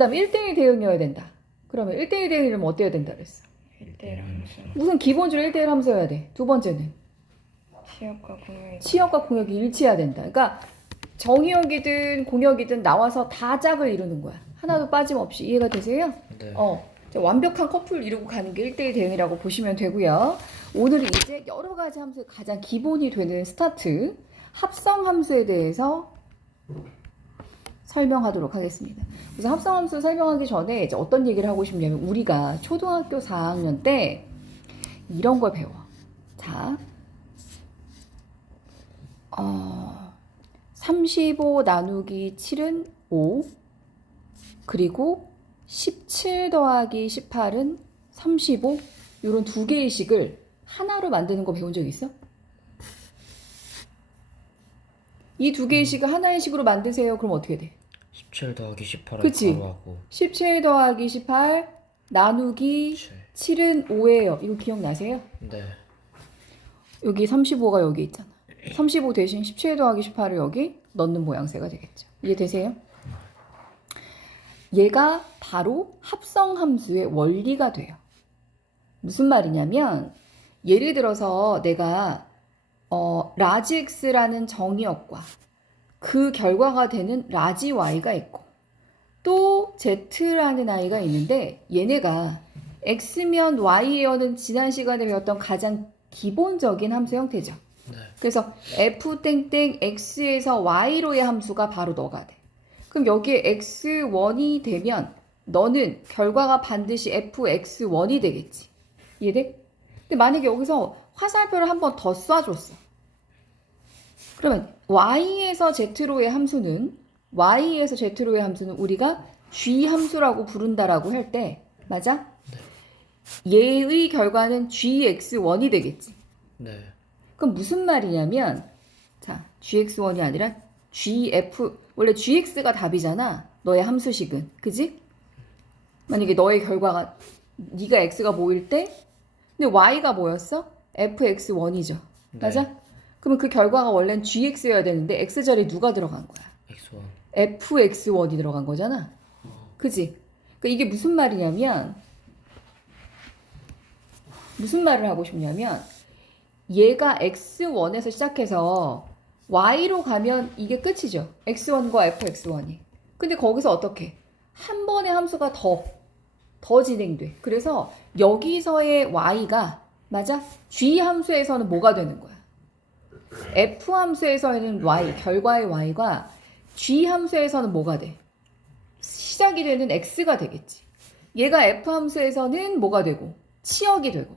다음에 1대1 대응이어야 된다. 그러면 1대1 대응이면 어때야 된다 그랬어? 1대1 함수. 우선 기본적으로 1대1 함수여야 돼. 두 번째는 치역과 공역이. 치역과 공역이 일치해야 된다. 그러니까 정의역이든 공역이든 나와서 다 짝을 이루는 거야. 하나도 빠짐없이. 이해가 되세요? 네. 완벽한 커플 이루고 가는 게 1대1 대응이라고 보시면 되고요. 오늘은 이제 여러 가지 함수의 가장 기본이 되는 스타트 합성 함수에 대해서 설명하도록 하겠습니다. 우선 합성 함수 설명하기 전에 이제 어떤 얘기를 하고 싶냐면 우리가 초등학교 4학년 때 이런 걸 배워. 자, 35 나누기 7은 5, 그리고 17 더하기 18은 35, 이런 두 개의 식을 하나로 만드는 거 배운 적 있어? 이 두 개의 식을 하나의 식으로 만드세요. 그럼 어떻게 돼? 17 더하기 18을 그치? 바로 하고 17 더하기 18 나누기 7은 5예요. 이거 기억나세요? 네. 여기 35가 여기 있잖아. 35 대신 17 더하기 18을 여기 넣는 모양새가 되겠죠. 이해되세요? 얘가 바로 합성함수의 원리가 돼요. 무슨 말이냐면 예를 들어서 내가 라지 x라는 정의역과 그 결과가 되는 라지 y가 있고 또 z라는 아이가 있는데 얘네가 x면 y에요는 지난 시간에 배웠던 가장 기본적인 함수 형태죠. 네. 그래서 f 땡땡 x에서 y로의 함수가 바로 너가 돼. 그럼 여기에 x1이 되면 너는 결과가 반드시 fx1이 되겠지. 이해돼? 근데 만약에 여기서 화살표를 한 번 더 쏴줬어. 그러면 y에서 z로의 함수는 우리가 g 함수라고 부른다라고 할 때 맞아? 얘의 결과는 gx1이 되겠지. 네. 그럼 무슨 말이냐면 자, gx1이 아니라 원래 gx가 답이잖아. 너의 함수식은. 그지? 만약에 너의 결과가 네가 x가 뭐일 때 근데 y가 뭐였어? fx1이죠. 맞아? 네. 그러면 그 결과가 원래는 gx여야 되는데 x 자리에 누가 들어간 거야? x1. fx1이 들어간 거잖아. 그지? 그러니까 이게 무슨 말이냐면 무슨 말을 하고 싶냐면 얘가 x1에서 시작해서 y로 가면 이게 끝이죠. x1과 fx1이. 근데 거기서 어떻게? 한 번의 함수가 더 진행돼. 그래서 여기서의 y가 맞아? g 함수에서는 뭐가 되는 거야? f 함수에서는 y, 결과의 y가 g 함수에서는 뭐가 돼? 시작이 되는 x가 되겠지. 얘가 f 함수에서는 뭐가 되고? 치역이 되고.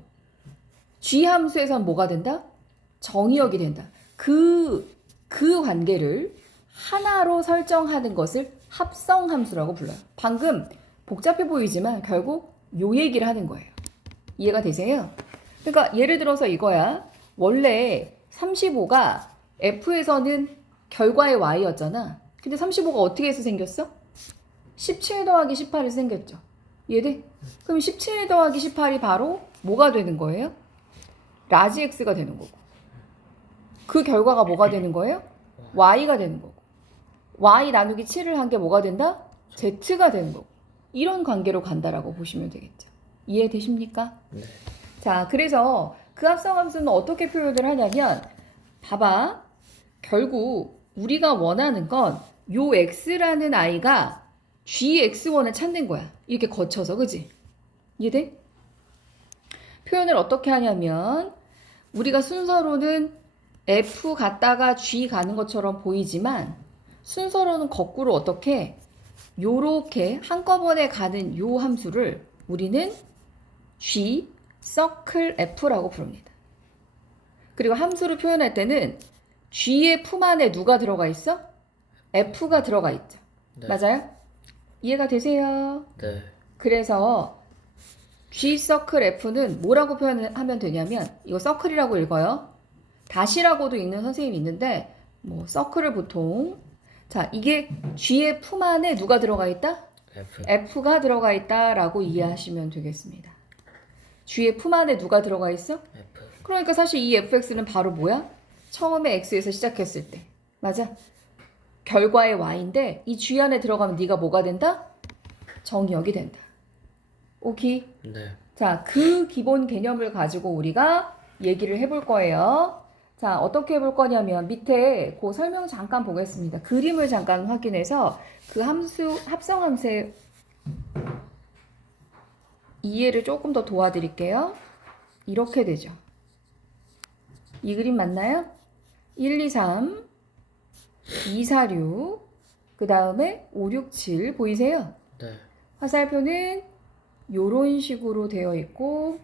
g 함수에서는 뭐가 된다? 정의역이 된다. 그 관계를 하나로 설정하는 것을 합성함수라고 불러요. 방금 복잡해 보이지만 결국 요 얘기를 하는 거예요. 이해가 되세요? 그러니까 예를 들어서 이거야. 원래 35가 F에서는 결과의 Y였잖아. 근데 35가 어떻게 해서 생겼어? 17 더하기 18이 생겼죠. 이해돼? 그럼 17 더하기 18이 바로 뭐가 되는 거예요? 라지 X가 되는 거고. 그 결과가 뭐가 되는 거예요? Y가 되는 거고. Y 나누기 7을 한 게 뭐가 된다? Z가 되는 거고. 이런 관계로 간다라고 보시면 되겠죠. 이해되십니까? 네. 자, 그래서 그 합성함수는 어떻게 표현을 하냐면 봐봐. 결국 우리가 원하는 건 요 x라는 아이가 gx1을 찾는 거야. 이렇게 거쳐서, 그지? 이해돼? 표현을 어떻게 하냐면 우리가 순서로는 f 갔다가 g 가는 것처럼 보이지만 순서로는 거꾸로 어떻게 요렇게 한꺼번에 가는 요 함수를 우리는 g 서클 f라고 부릅니다. 그리고 함수를 표현할 때는 g의 품 안에 누가 들어가 있어? f가 들어가 있죠. 네. 맞아요? 이해가 되세요? 네. 그래서 g 서클 f는 뭐라고 표현하면 되냐면 이거 서클이라고 읽어요. 다시라고도 읽는 선생님이 있는데 뭐 서클을 보통 자 이게 g의 품 안에 누가 들어가 있다? F. f가 들어가 있다라고 이해하시면 되겠습니다. g의 품 안에 누가 들어가 있어? F. 그러니까 사실 이 fx는 바로 뭐야? 처음에 x에서 시작했을 때 맞아? 결과의 y인데 이 g 안에 들어가면 네가 뭐가 된다? 정의역이 된다. 오케이? 네. 자, 그 기본 개념을 가지고 우리가 얘기를 해볼 거예요. 자, 어떻게 해볼 거냐면 밑에 그 설명 잠깐 보겠습니다. 그림을 잠깐 확인해서 그 합성함수의 이해를 조금 더 도와드릴게요. 이렇게 되죠. 이 그림 맞나요? 1, 2, 3, 2, 4, 6, 그 다음에 5, 6, 7 보이세요? 네. 화살표는 요런 식으로 되어 있고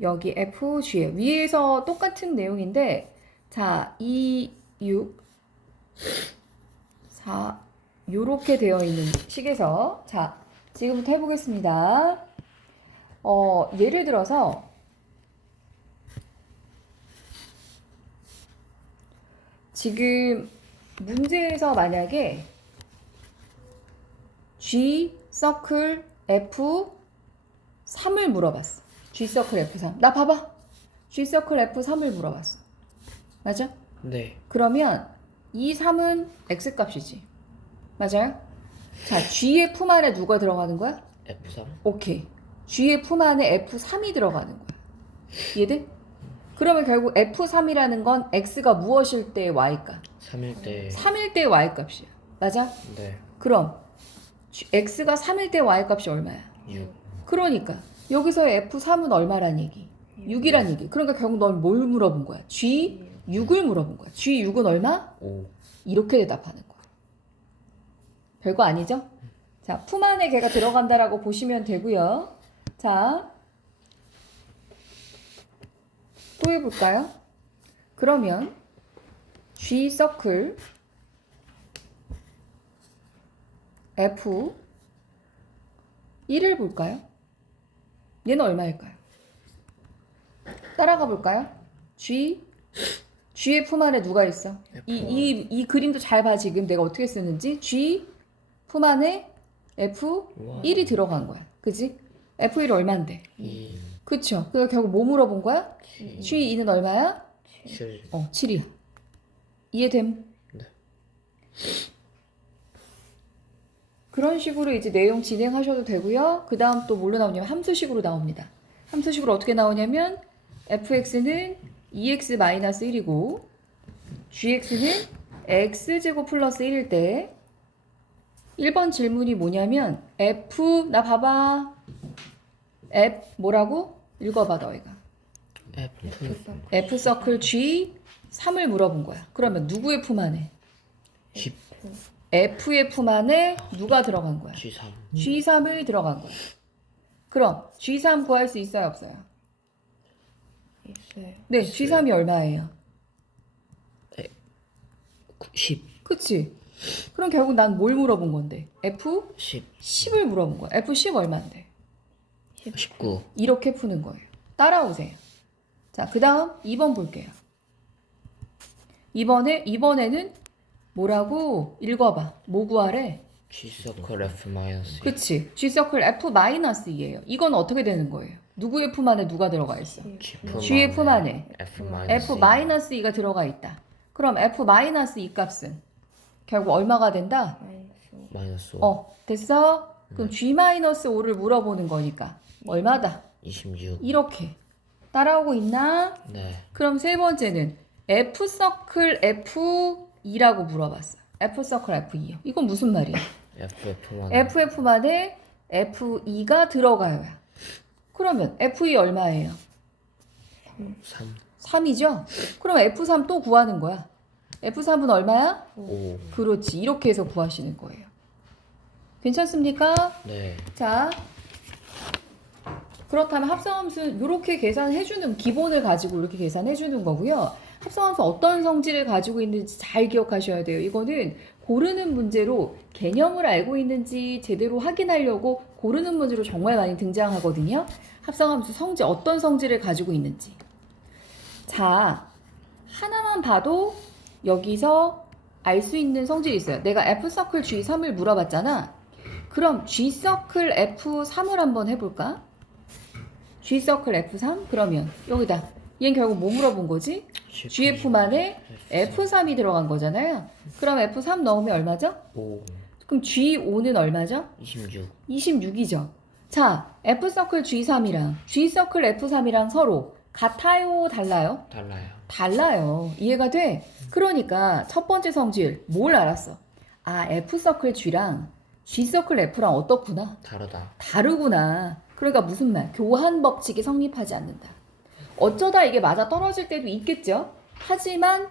여기 F, G 위에서 똑같은 내용인데 자, 2, 6, 4 요렇게 되어 있는 식에서 자, 지금부터 해보겠습니다. 예를 들어서 지금 문제에서 만약에 G 서클 F3을 물어봤어. G 서클 F3. 나 봐봐. G 서클 F3을 물어봤어. 맞아? 네. 그러면 이 3은 X 값이지. 맞아요? 자, G의 품 안에 누가 들어가는 거야? F3? 오케이. G의 품 안에 F3이 들어가는 거야. 이해돼? 그러면 결국 F3이라는 건 X가 무엇일 때 Y값? 3일 때. 3일 때 Y값이야. 맞아? 네. 그럼 X가 3일 때 Y값이 얼마야? 6. 그러니까 여기서의 F3은 얼마란 얘기? 6이란 얘기. 그러니까 결국 넌 뭘 물어본 거야? G6을 물어본 거야. G6은 얼마? 5. 이렇게 대답하는 거야. 별거 아니죠? 자, 품 안에 걔가 들어간다라고 보시면 되고요. 자, 또 해볼까요? 그러면 G 서클 F 1을 볼까요? 얘는 얼마일까요? 따라가 볼까요? G의 품 안에 누가 있어? 이 그림도 잘 봐, 지금 내가 어떻게 쓰는지. G 품 안에 F1이 들어간 거야. 그지? F1이 얼만데? 2. 그쵸? 그래서 결국 뭐 물어본 거야? G2는 얼마야? 7. 7이야. 이해됨? 네. 그런 식으로 이제 내용 진행하셔도 되고요. 그 다음 또 뭘로 나오냐면 함수식으로 나옵니다. 함수식으로 어떻게 나오냐면 fx는 2x-1이고 gx는 x제곱 플러스 1일 때 1번 질문이 뭐냐면 f 나 봐봐 f 뭐라고? 읽어봐 너희가 f 서클 g 3을 물어본 거야. 그러면 누구의 품 안에? 10. f의 품 안에 누가 들어간 거야? G3. G3을 들어간 거야. 그럼 G3 구할 수 있어요, 없어요? 있어요. 네, G3이 얼마예요? 10. 그치? 그럼 결국 난 뭘 물어본 건데? F 10. 10을 물어본 거야. F 10 얼마인데? 19. 이렇게 푸는 거예요. 따라오세요. 자, 그 다음 2번 볼게요. 이번에는 뭐라고? 읽어봐. 뭐 구하래? G서클 F-2. 그치? G서클 F-2예요. 이건 어떻게 되는 거예요? 누구의 품 안에 누가 들어가 있어? G의 품 안에 F-2가 들어가 있다. 그럼 F-2 값은 결국 얼마가 된다? 마이너스 5. -5. 됐어? 그럼 G-5를 물어보는 거니까 얼마다? 26. 이렇게. 따라오고 있나? 네. 그럼 세 번째는 F서클 F2라고 물어봤어. F서클 F2요. 이건 무슨 말이야? FF만. FF만에 F2가 들어가요. 그러면 F2 얼마예요? 3. 3이죠? 그럼 F3 또 구하는 거야. F3은 얼마야? 5. 그렇지. 이렇게 해서 구하시는 거예요. 괜찮습니까? 네. 자, 그렇다면 합성함수 이렇게 계산해주는 기본을 가지고 이렇게 계산해주는 거고요. 합성함수 어떤 성질을 가지고 있는지 잘 기억하셔야 돼요. 이거는 고르는 문제로 개념을 알고 있는지 제대로 확인하려고 고르는 문제로 정말 많이 등장하거든요. 합성함수 성질, 어떤 성질을 가지고 있는지. 자, 하나만 봐도 여기서 알 수 있는 성질이 있어요. 내가 F서클 G3을 물어봤잖아. 그럼 G서클 F3을 한번 해볼까? G서클 F3? 그러면 여기다. 얘는 결국 뭐 물어본 거지? GF만에 F3이 들어간 거잖아요. 그럼 F3 넣으면 얼마죠? 5. 그럼 G5는 얼마죠? 26. 26이죠. 자, F서클 G3이랑 G서클 F3이랑 서로 같아요? 달라요? 달라요. 달라요. 이해가 돼? 그러니까 첫 번째 성질 뭘 알았어? 아, F서클 G랑 G서클 F랑 어떻구나? 다르다. 다르구나. 그러니까 무슨 말? 교환 법칙이 성립하지 않는다. 어쩌다 이게 맞아 떨어질 때도 있겠죠? 하지만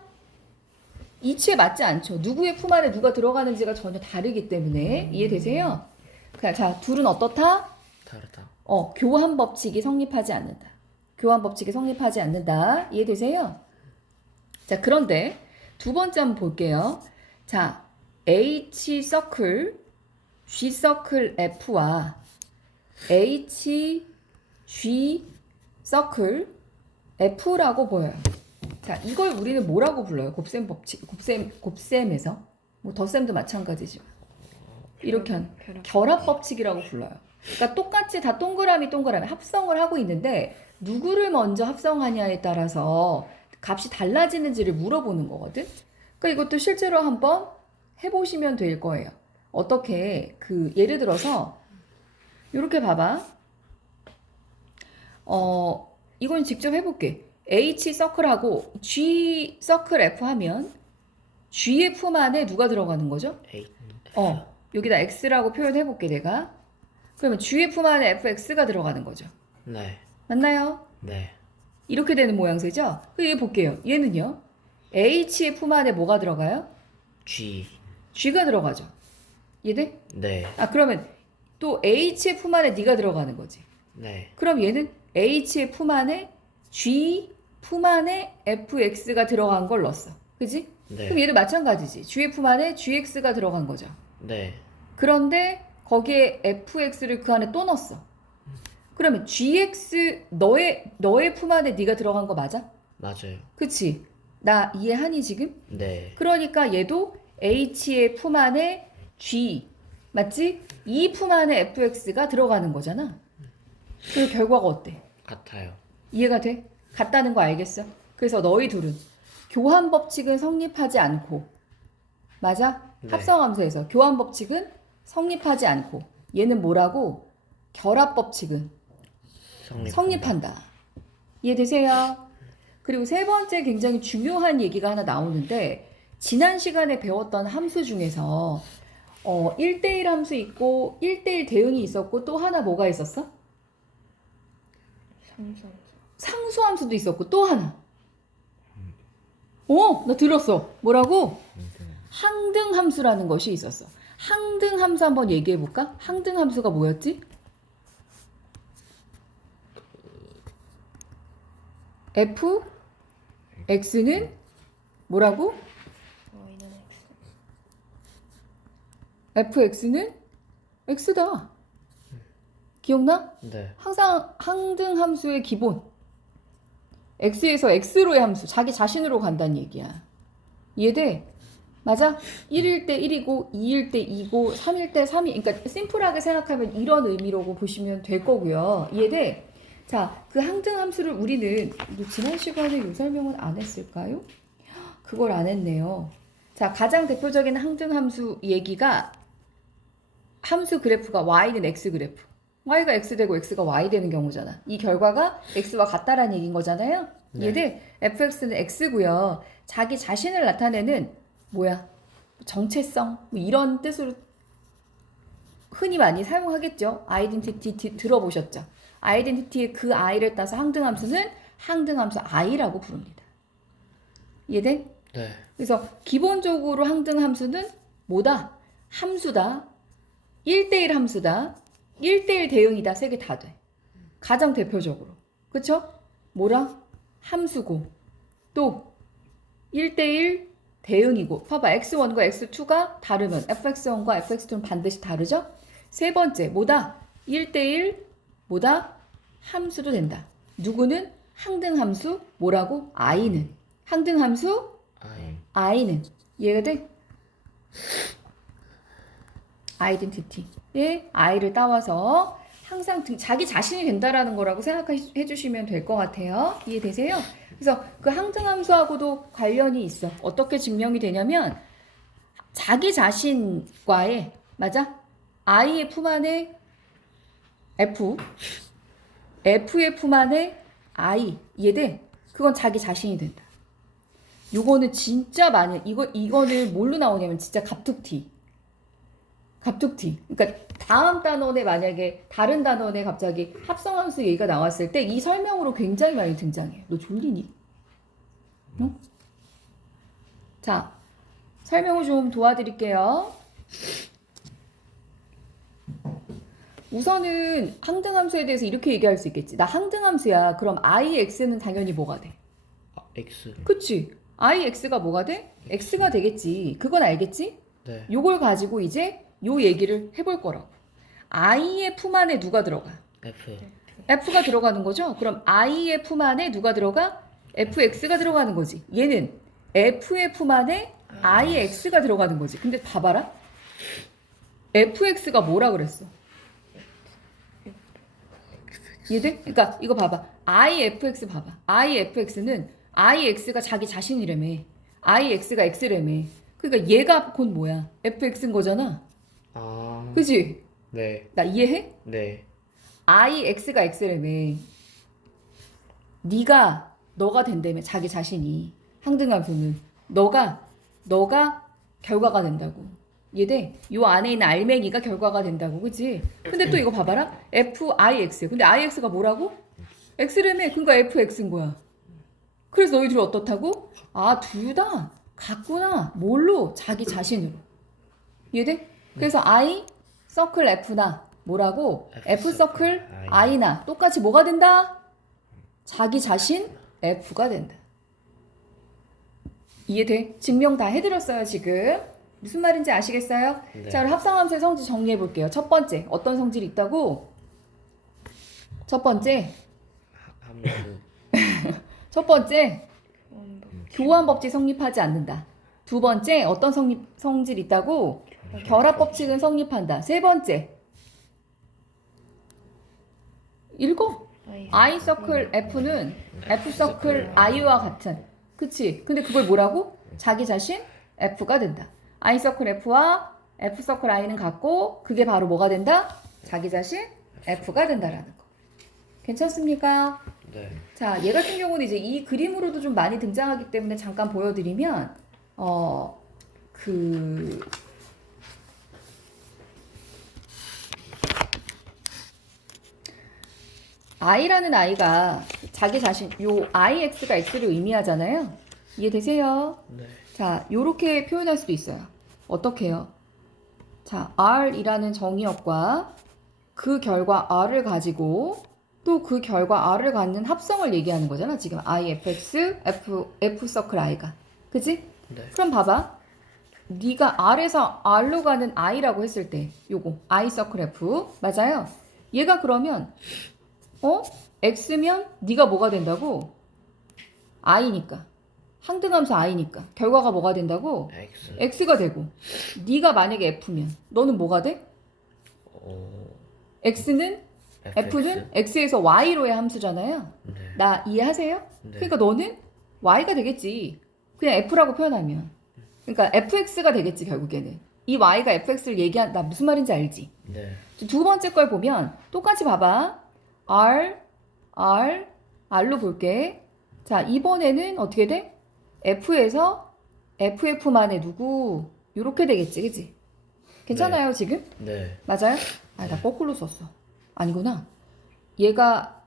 이치에 맞지 않죠. 누구의 품 안에 누가 들어가는지가 전혀 다르기 때문에 이해되세요? 자, 둘은 어떻다? 다르다. 교환 법칙이 성립하지 않는다. 교환 법칙이 성립하지 않는다. 이해되세요? 자, 그런데 두 번째 한번 볼게요. 자, H 서클, G 서클 F와 H, G 서클 F라고 보여요. 자, 이걸 우리는 뭐라고 불러요? 곱셈 법칙, 곱셈에서 뭐 덧셈도 마찬가지지만 이렇게 하는 결합 법칙이라고 불러요. 그러니까 똑같이 다 동그라미 합성을 하고 있는데 누구를 먼저 합성하냐에 따라서 값이 달라지는지를 물어보는 거거든. 그러니까 이것도 실제로 한번 해보시면 될 거예요. 어떻게 예를 들어서 이렇게 봐봐. 이건 직접 해볼게. H 서클하고 G 서클 F 하면 G의 품 안에 누가 들어가는 거죠? A. 여기다 X라고 표현해볼게 내가. 그러면 G의 품 안에 FX가 들어가는 거죠. 네. 맞나요? 네. 이렇게 되는 모양새죠? 얘 볼게요. 얘는요. H의 품 안에 뭐가 들어가요? G. G가 들어가죠. 이해돼? 네. 그러면 또 H의 품 안에 네가 들어가는 거지. 네. 그럼 얘는 H의 품 안에 G 품 안에 FX가 들어간 걸 넣었어. 그지? 네. 그럼 얘도 마찬가지지. G의 품 안에 GX가 들어간 거죠. 네. 그런데 거기에 FX를 그 안에 또 넣었어. 그러면 GX 너의 품 안에 네가 들어간 거 맞아? 맞아요. 그치? 나 이해하니 지금? 네. 그러니까 얘도 H의 품 안에 G 맞지? 이 품 안에 FX가 들어가는 거잖아. 그 결과가 어때? 같아요. 이해가 돼? 같다는 거 알겠어? 그래서 너희 둘은 교환 법칙은 성립하지 않고 맞아? 네. 합성함수에서 교환 법칙은 성립하지 않고 얘는 뭐라고? 결합 법칙은 성립한다. 이해되세요? 그리고 세 번째 굉장히 중요한 얘기가 하나 나오는데 지난 시간에 배웠던 함수 중에서 1대1 함수 있고 1대1 대응이 있었고 또 하나 뭐가 있었어? 상수함수도 있었고 또 하나. 나 들었어. 뭐라고? 항등함수라는 것이 있었어. 항등함수 한번 얘기해 볼까? 항등함수가 뭐였지? f x는 뭐라고? fx는 x다. 기억나? 네. 항상 항등함수의 기본 x에서 x로의 함수 자기 자신으로 간다는 얘기야. 이해돼? 맞아? 1일 때 1이고 2일 때 2고 3일 때 3이 그러니까 심플하게 생각하면 이런 의미라고 보시면 될 거고요. 이해돼? 자, 그 항등함수를 우리는 지난 시간에 이 설명은 안 했을까요? 그걸 안 했네요. 자, 가장 대표적인 항등함수 얘기가 함수 그래프가 y는 x 그래프. y가 x 되고 x가 y 되는 경우잖아. 이 결과가 x와 같다라는 얘기인 거잖아요. 네. 얘들 fx는 x고요. 자기 자신을 나타내는 뭐야? 정체성 뭐 이런 뜻으로 흔히 많이 사용하겠죠. 아이덴티티 들어보셨죠? 아이덴티티의 그 i를 따서 항등함수는 항등함수 i라고 부릅니다. 이해돼? 네. 그래서 기본적으로 항등함수는 뭐다? 함수다. 1대1 함수다. 1대1 대응이다. 세 개 다 돼. 가장 대표적으로. 그쵸? 뭐라? 함수고. 또 1대1 대응이고. 봐봐. x1과 x2가 다르면 fx1과 fx2는 반드시 다르죠? 세 번째 뭐다? 1대1 뭐다? 함수도 된다. 누구는? 항등함수 뭐라고? i는. 항등함수 i는. 이해가 돼? 아이덴티티의 i를 따와서 항상 자기 자신이 된다라는 거라고 생각해 주시면 될 것 같아요. 이해되세요? 그래서 그 항등함수하고도 관련이 있어. 어떻게 증명이 되냐면 자기 자신과의 맞아? I의 품 안에 F, F의 품 안에 I. 이해돼? 그건 자기 자신이 된다. 요거는 진짜 많이, 이거는 뭘로 나오냐면 진짜 갑툭튀. 갑툭튀. 그러니까 다음 단원에 만약에 다른 단원에 갑자기 합성함수 얘기가 나왔을 때 이 설명으로 굉장히 많이 등장해요. 너 졸리니? 응? 자, 설명을 좀 도와드릴게요. 우선은 항등함수에 대해서 이렇게 얘기할 수 있겠지. 나 항등함수야. 그럼 IX는 당연히 뭐가 돼? X. 그치? IX가 뭐가 돼? X가 되겠지. 그건 알겠지? 네. 요걸 가지고 이제 요 얘기를 해볼 거라고. I의 품 안에 누가 들어가? F. F가 들어가는 거죠? 그럼 I의 품 안에 누가 들어가? FX가 들어가는 거지. 얘는 F의 품 안에 IX가 들어가는 거지. 근데 봐봐라. FX가 뭐라 그랬어? 이해돼? 그러니까 이거 봐봐. IFX 봐봐. IFX는 IX가 자기 자신이라며. IX가 X라며. 그러니까 얘가 곧 뭐야? FX인 거잖아. 아. 그치? 네. 나 이해해? 네. IX가 X라며. 너가 된다며. 자기 자신이. 항등함수는 너가 결과가 된다고. 이해돼? 요 안에 있는 알맹이가 결과가 된다고. 그치? 근데 또 이거 봐봐라. FIX. 근데 IX가 뭐라고? X라며. 그러니까 FX인 거야. 그래서 너희들이 어떻다고? 아, 둘 다 같구나. 뭘로? 자기 자신으로. 이해돼? 그래서 I 서클 F나 뭐라고? F 서클 I나 똑같이 뭐가 된다? 자기 자신 F가 된다. 이해돼? 증명 다 해드렸어요, 지금. 무슨 말인지 아시겠어요? 네. 자, 그럼 합성함수의 성질 정리해 볼게요. 첫 번째, 어떤 성질이 있다고? 첫 번째, 함수. 첫 번째, 원도 교환 법칙 성립하지 않는다. 두 번째, 어떤 성질이 있다고? 결합 법칙은 성립한다. 세 번째, 읽어. I 서클 F는 F 서클 I와 같은. 그치? 근데 그걸 뭐라고? 자기 자신 F가 된다. I 서클 F와 F 서클 I는 같고 그게 바로 뭐가 된다? 자기 자신 F가 된다라는 거. 괜찮습니까? 네. 자, 얘 같은 경우는 이제 이 그림으로도 좀 많이 등장하기 때문에 잠깐 보여드리면 I라는 아이가 자기 자신, 요 IX가 X를 의미하잖아요. 이해되세요? 네. 자, 요렇게 표현할 수도 있어요. 어떻게 해요? 자, R이라는 정의역과 그 결과 R을 가지고 또 그 결과 R을 갖는 합성을 얘기하는 거잖아. 지금 IFX, F 서클 I가. 그치? 네. 그럼 봐봐. 네가 R에서 R로 가는 I라고 했을 때 요거 I 서클 F 맞아요? 얘가 그러면 X면 네가 뭐가 된다고? I니까. 항등함수 I니까. 결과가 뭐가 된다고? X. X가 되고. 네가 만약에 F면 너는 뭐가 돼? X는 F는 X에서 Y로의 함수잖아요. 네. 나 이해하세요? 네. 그러니까 너는 Y가 되겠지. 그냥 F라고 표현하면. 그러니까 FX가 되겠지 결국에는. 이 Y가 FX를 나 무슨 말인지 알지? 네. 두 번째 걸 보면 똑같이 봐봐. R로 볼게. 자, 이번에는 어떻게 돼? F에서 FF만의 누구? 요렇게 되겠지, 그치? 괜찮아요, 지금? 네. 맞아요? 아, 나 거꾸로 썼어. 아니구나. 얘가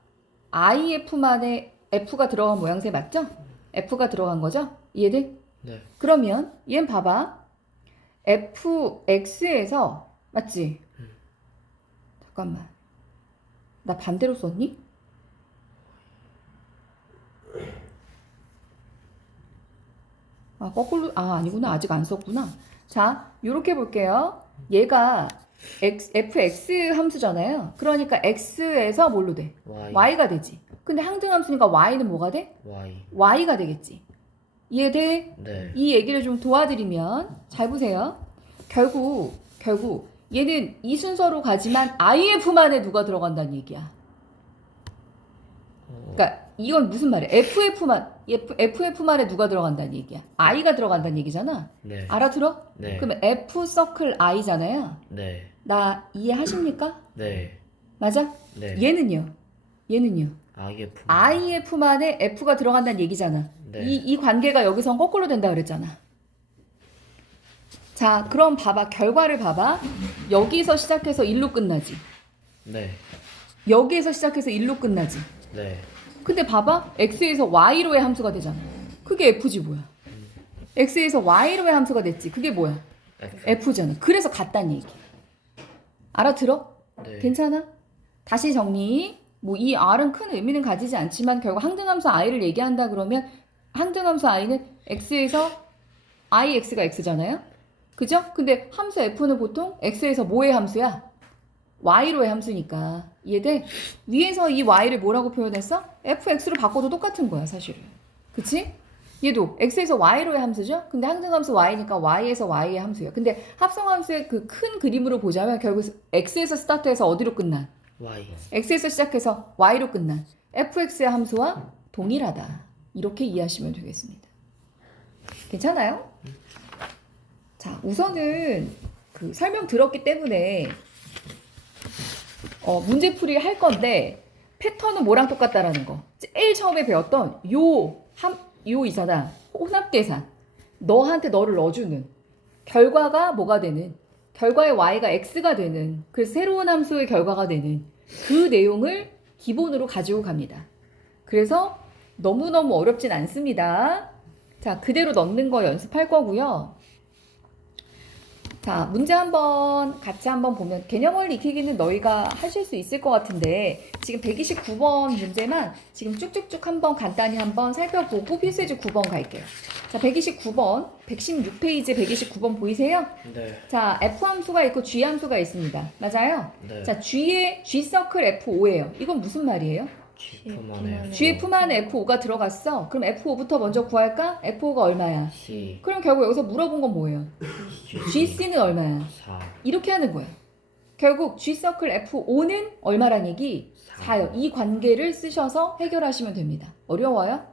IF만에 F가 들어간 모양새 맞죠? F가 들어간 거죠? 이해돼? 네. 그러면 얘는 봐봐. FX에서 맞지? 잠깐만. 나 반대로 썼니? 아, 거꾸로, 아니구나. 아직 안 썼구나. 자, 요렇게 볼게요. 얘가 fx 함수잖아요. 그러니까 x에서 뭘로 돼? Y. y가 되지. 근데 항등함수니까 y는 뭐가 돼? Y. y가 되겠지. 이해돼? 네. 이 얘기를 좀 도와드리면 잘 보세요. 결국 얘는 이 순서로 가지만 IF만에 누가 들어간다는 얘기야. 그러니까 이건 무슨 말이야? FF만에 누가 들어간다는 얘기야? I가 들어간다는 얘기잖아. 네. 알아들어? 네. 그러면 F 서클 I잖아요. 네. 나 이해하십니까? 네. 맞아? 네. 얘는요? IF. IF만에 F가 들어간다는 얘기잖아. 네. 이 관계가 여기선 거꾸로 된다 그랬잖아. 자, 그럼 봐봐. 결과를 봐봐. 여기서 시작해서 1로 끝나지. 네. 여기에서 시작해서 1로 끝나지. 네. 근데 봐봐. X에서 Y로의 함수가 되잖아. 그게 F지 뭐야. X에서 Y로의 함수가 됐지. 그게 뭐야. F잖아. 그래서 같다는 얘기. 알아들어? 네. 괜찮아? 다시 정리. 뭐 이 R은 큰 의미는 가지지 않지만 결국 항등함수 I를 얘기한다 그러면 항등함수 I는 X에서 IX가 X잖아요. 그죠? 근데 함수 F는 보통 X에서 뭐의 함수야? Y로의 함수니까. 이해돼? 위에서 이 Y를 뭐라고 표현했어? FX로 바꿔도 똑같은 거야 사실은. 그치? 얘도 X에서 Y로의 함수죠? 근데 항등함수 Y니까 Y에서 Y의 함수예요. 근데 합성함수의 그 큰 그림으로 보자면 결국 X에서 스타트해서 어디로 끝난? Y. X에서 시작해서 Y로 끝난 fx의 함수와 동일하다. 이렇게 이해하시면 되겠습니다. 괜찮아요? 자, 우선은 그 설명 들었기 때문에 문제풀이 할 건데 패턴은 뭐랑 똑같다라는 거. 제일 처음에 배웠던 요 이잖아. 혼합계산. 너한테 너를 넣어주는 결과가 뭐가 되는 결과의 y가 x가 되는 그 새로운 함수의 결과가 되는 그 내용을 기본으로 가지고 갑니다. 그래서 너무너무 어렵진 않습니다. 자, 그대로 넣는 거 연습할 거고요. 자, 문제 같이 한번 보면 개념을 익히기는 너희가 하실 수 있을 것 같은데 지금 129번 문제만 지금 쭉쭉쭉 한번 간단히 한번 살펴보고 필수제 9번 갈게요. 자, 129번, 116페이지 129번 보이세요? 네. 자, F 함수가 있고 G 함수가 있습니다. 맞아요? 네. 자, G 서클 F5예요. 이건 무슨 말이에요? GF만에 GF만에 F5가 들어갔어. 그럼 F5부터 먼저 구할까? F5가 얼마야? C. 그럼 결국 여기서 물어본 건 뭐예요? GC는 얼마야? 4. 이렇게 하는 거야. 결국 G 서클 F5는 얼마란 얘기? 4요. 이 관계를 쓰셔서 해결하시면 됩니다. 어려워요?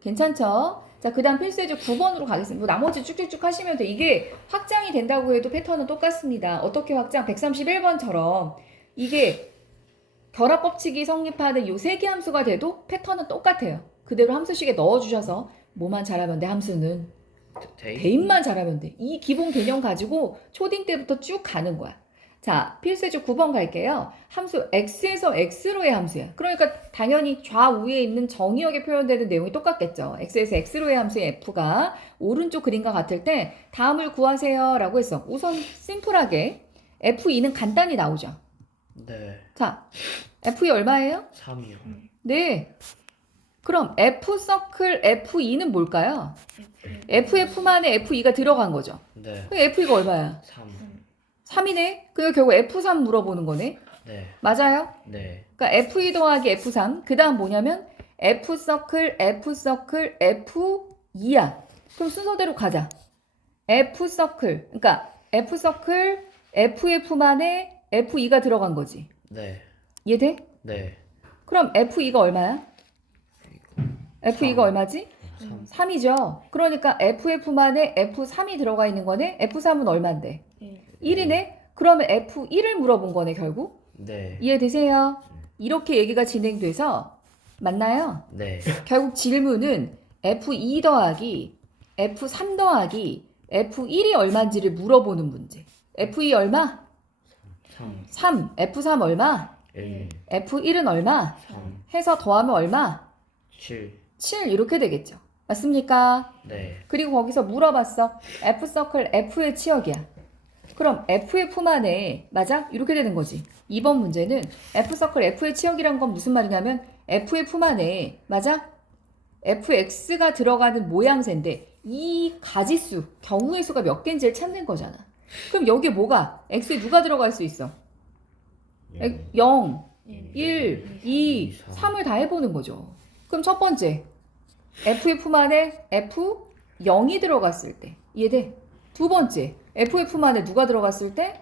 괜찮죠? 자, 그 다음 필수예제 9번으로 가겠습니다. 뭐 나머지 쭉쭉쭉 하시면 돼. 이게 확장이 된다고 해도 패턴은 똑같습니다. 어떻게 확장? 131번처럼 이게 결합 법칙이 성립하는 요 세 개 함수가 돼도 패턴은 똑같아요. 그대로 함수식에 넣어주셔서 뭐만 잘하면 돼, 함수는. 대입만 잘하면 돼. 이 기본 개념 가지고 초딩 때부터 쭉 가는 거야. 자, 필수예제 9번 갈게요. 함수 x에서 x로의 함수야. 그러니까 당연히 좌우에 있는 정의역에 표현되는 내용이 똑같겠죠. x에서 x로의 함수의 f가 오른쪽 그림과 같을 때 다음을 구하세요 라고 했어. 우선 심플하게 f2는 간단히 나오죠. 네. 자, f2 얼마예요? 3이요. 네. 그럼 f 서클 f2는 뭘까요? ff만에 f2가 들어간 거죠. 네. 그럼 f2가 얼마야? 3. 3이네? 그리고 결국 F3 물어보는 거네? 네. 맞아요? 네. 그러니까 F2 더하기 F3. 그 다음 뭐냐면 F 서클, F2야. 그럼 순서대로 가자. F 서클. 그러니까 F 서클, FF만에 F2가 들어간 거지. 네. 이해돼? 네. 그럼 F2가 얼마야? F2가 얼마지? 3. 3이죠. 그러니까 FF만에 F3이 들어가 있는 거네? F3은 얼만데? 1이네? 그러면 F1을 물어본 거네, 결국? 네. 이해되세요? 이렇게 얘기가 진행돼서, 맞나요? 네. 결국 질문은 F2 더하기, F3 더하기, F1이 얼마인지를 물어보는 문제. F2 얼마? 3. 3. F3 얼마? 1. F1은 얼마? 3. 해서 더하면 얼마? 7. 7. 이렇게 되겠죠. 맞습니까? 네. 그리고 거기서 물어봤어. F 서클 F의 치역이야. 그럼 FF만에 맞아? 이렇게 되는 거지. 2번 문제는 F 서클 F의 치역이란 건 무슨 말이냐면 FF만에 맞아? FX가 들어가는 모양새인데 이 가지수, 경우의 수가 몇 개인지를 찾는 거잖아. 그럼 여기에 뭐가? X에 누가 들어갈 수 있어? 0, 1, 2, 3을 다 해보는 거죠. 그럼 첫 번째 FF만에 F0이 들어갔을 때 이해돼? 두 번째 FF만에 누가 들어갔을 때?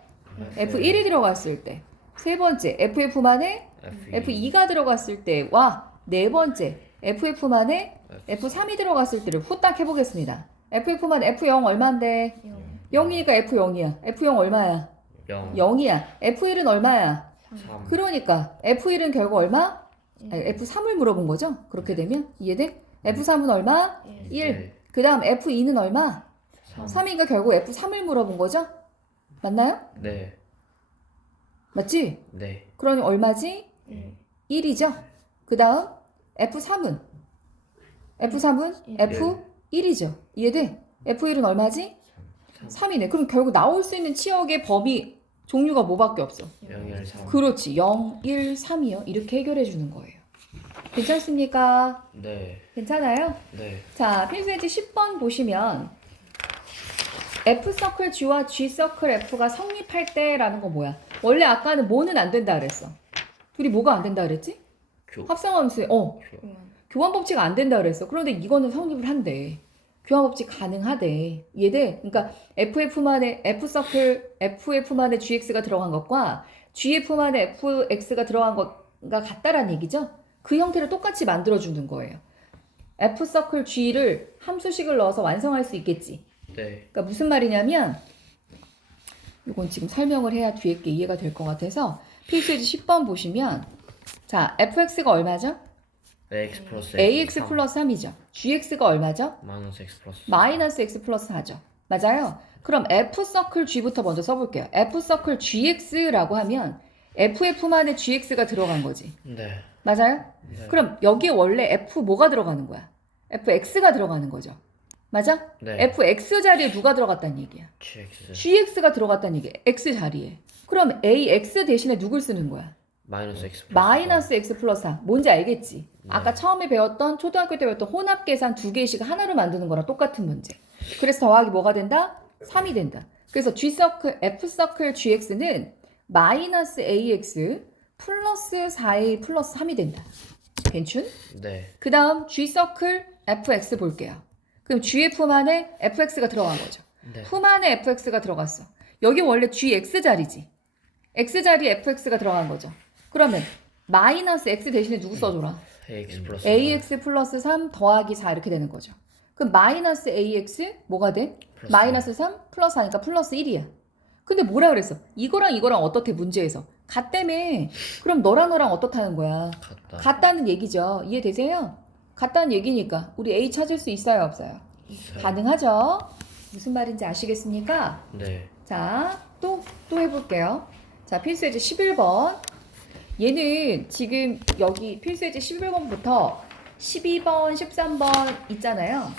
F1이 들어갔을 때. 세 번째 FF만에 F2가 들어갔을 때와 네 번째, FF만에 F3이 들어갔을 때를 후딱 해보겠습니다. FF만 F0 얼마인데? 0이니까 F0이야. F0 얼마야? 0 0이야. F1은 얼마야? 3 그러니까 F1은 결국 얼마? 아니, F3을 물어본 거죠? 그렇게 되면 이해돼? F3은 얼마? 1. 그 다음 F2는 얼마? 3 3이니까 결국 F3을 물어본 거죠? 맞나요? 네. 맞지? 네. 그러니 얼마지? 1이죠? 그 다음 F3은? F3은 F1이죠? 이해돼? F1은 얼마지? 3이네. 그럼 결국 나올 수 있는 치역의 범위 종류가 뭐밖에 없어? 0 1 3 그렇지. 0, 1, 3이요. 이렇게 해결해 주는 거예요. 괜찮습니까? 네. 괜찮아요? 네. 자, 필수예제 10번 보시면 F서클 G와 G서클 F가 성립할 때라는 건 뭐야? 원래 아까는 뭐는 안 된다 그랬어. 둘이 뭐가 안 된다 그랬지? 교 합성함수에 교환 법칙 안 된다 그랬어. 그런데 이거는 성립을 한대. 교환 법칙 가능하대. 이해돼? 그러니까 FF만의 F서클 FF만의 GX가 들어간 것과 GF만의 FX가 들어간 것과 같다라는 얘기죠. 그 형태를 똑같이 만들어주는 거예요. F서클 G를 함수식을 넣어서 완성할 수 있겠지. 네. 그러니까 무슨 말이냐면 이건 지금 설명을 해야 뒤에 게 이해가 될 것 같아서 필수예제 10번 보시면 자, fx가 얼마죠? x 플러스 ax 플러스 3이죠. gx가 얼마죠? 마이너스 x 플러스 마이너스 x 플러스 4죠. 맞아요? 그럼 f서클 g부터 먼저 써볼게요. f서클 gx라고 하면 ff만의 gx가 들어간 거지. 네. 맞아요? 네. 그럼 여기에 원래 f 뭐가 들어가는 거야? fx가 들어가는 거죠. 맞아? 네. fx 자리에 누가 들어갔다는 얘기야? gx gx가 들어갔다는 얘기야. x 자리에. 그럼 ax 대신에 누굴 쓰는 거야? 마이너스 x 플러스 마이너스 x 플러스 4. 뭔지 알겠지? 네. 아까 처음에 배웠던 초등학교 때 배웠던 혼합 계산 두 개씩 하나로 만드는 거랑 똑같은 문제. 그래서 더하기 뭐가 된다? 3이 된다. 그래서 f서클 gx는 마이너스 ax 플러스 4a 플러스 3이 된다. 괜춘? 네. 그 다음 g서클 fx 볼게요. 그럼 gf만에 fx가 들어간 거죠. 네. f만에 fx가 들어갔어. 여기 원래 gx 자리지. x 자리에 fx가 들어간 거죠. 그러면 마이너스 x 대신에 누구 써줘라? ax 플러스 ax 플러스 3 더하기 4 이렇게 되는 거죠. 그럼 마이너스 ax 뭐가 돼? 플러스 마이너스 3 플러스 4니까 플러스 1이야. 근데 뭐라 그랬어? 이거랑 이거랑 어떻대 문제에서? 같다며. 그럼 너랑 너랑 어떻다는 거야? 같다. 같다는 얘기죠. 이해되세요? 같다는 얘기니까 우리 a 찾을 수 있어요 없어요? 있어요. 가능하죠? 무슨 말인지 아시겠습니까? 네. 자, 또 해볼게요. 자, 필수예제 11번. 얘는 지금 여기 필수예제 11번부터 12번, 13번 있잖아요.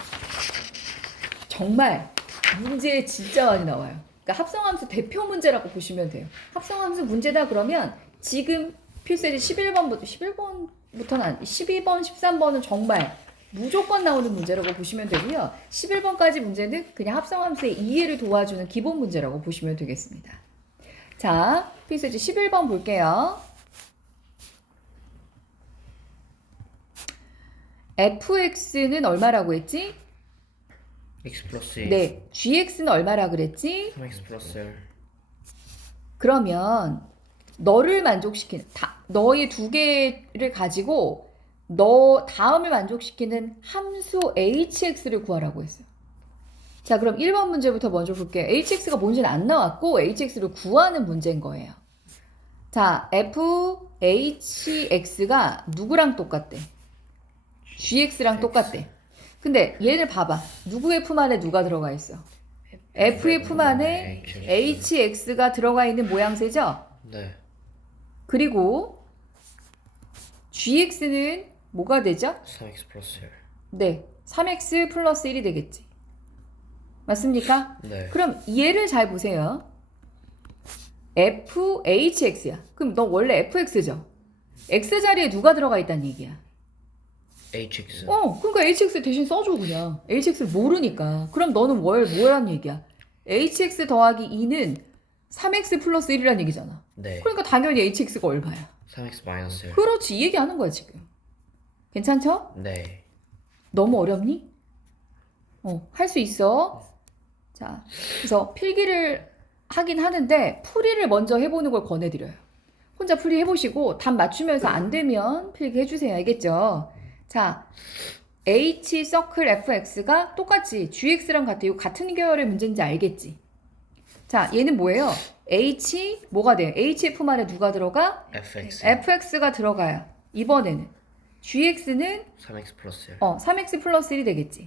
정말 문제 진짜 많이 나와요. 그러니까 합성함수 대표 문제라고 보시면 돼요. 합성함수 문제다 그러면 지금 필수예제 11번부터는 12번, 13번은 정말 무조건 나오는 문제라고 보시면 되고요. 11번까지 문제는 그냥 합성함수의 이해를 도와주는 기본 문제라고 보시면 되겠습니다. 자, 필수예제 11번 볼게요. fx는 얼마라고 했지? x 플러스 네, gx는 얼마라고 그랬지? 3x 플러스 1 그러면 너를 만족시키는 너의 두 개를 가지고 너 다음을 만족시키는 함수 hx를 구하라고 했어요. 자, 그럼 1번 문제부터 먼저 볼게요. hx가 뭔지는 안 나왔고 hx를 구하는 문제인 거예요. 자, fhx가 누구랑 똑같대? gx랑 똑같대. 근데 얘를 봐봐. 누구 f만에 누가 들어가 있어? fman에 hx가 들어가 있는 모양새죠? 네. 그리고 gx는 뭐가 되죠? 3x 플러스 1 네, 3x 플러스 1이 되겠지. 맞습니까? 네. 그럼 얘를 잘 보세요. fhx야. 그럼 너 원래 fx죠? x 자리에 누가 들어가 있다는 얘기야? hx 그러니까 hx 대신 써줘 그냥. hx를 모르니까. 그럼 너는 뭐라는 얘기야? hx 더하기 2는 3x 플러스 1이라는 얘기잖아. 네. 그러니까 당연히 hx가 얼마야? 3x 마이너스 1 그렇지. 이 얘기하는 거야 지금. 괜찮죠? 네. 너무 어렵니? 할 수 있어. 자, 그래서 필기를 하긴 하는데 풀이를 먼저 해보는 걸 권해드려요. 혼자 풀이해보시고 답 맞추면서 안 되면 필기해주세요. 알겠죠? 자, H 서클 fx가 똑같지. gx랑 같아. 이거 같은 계열의 문제인지 알겠지? 자, 얘는 뭐예요? H 뭐가 돼요? HF만에 누가 들어가? fx fx가 들어가요. 이번에는 gx는 3x 플러스 1 3x 플러스 1이 되겠지.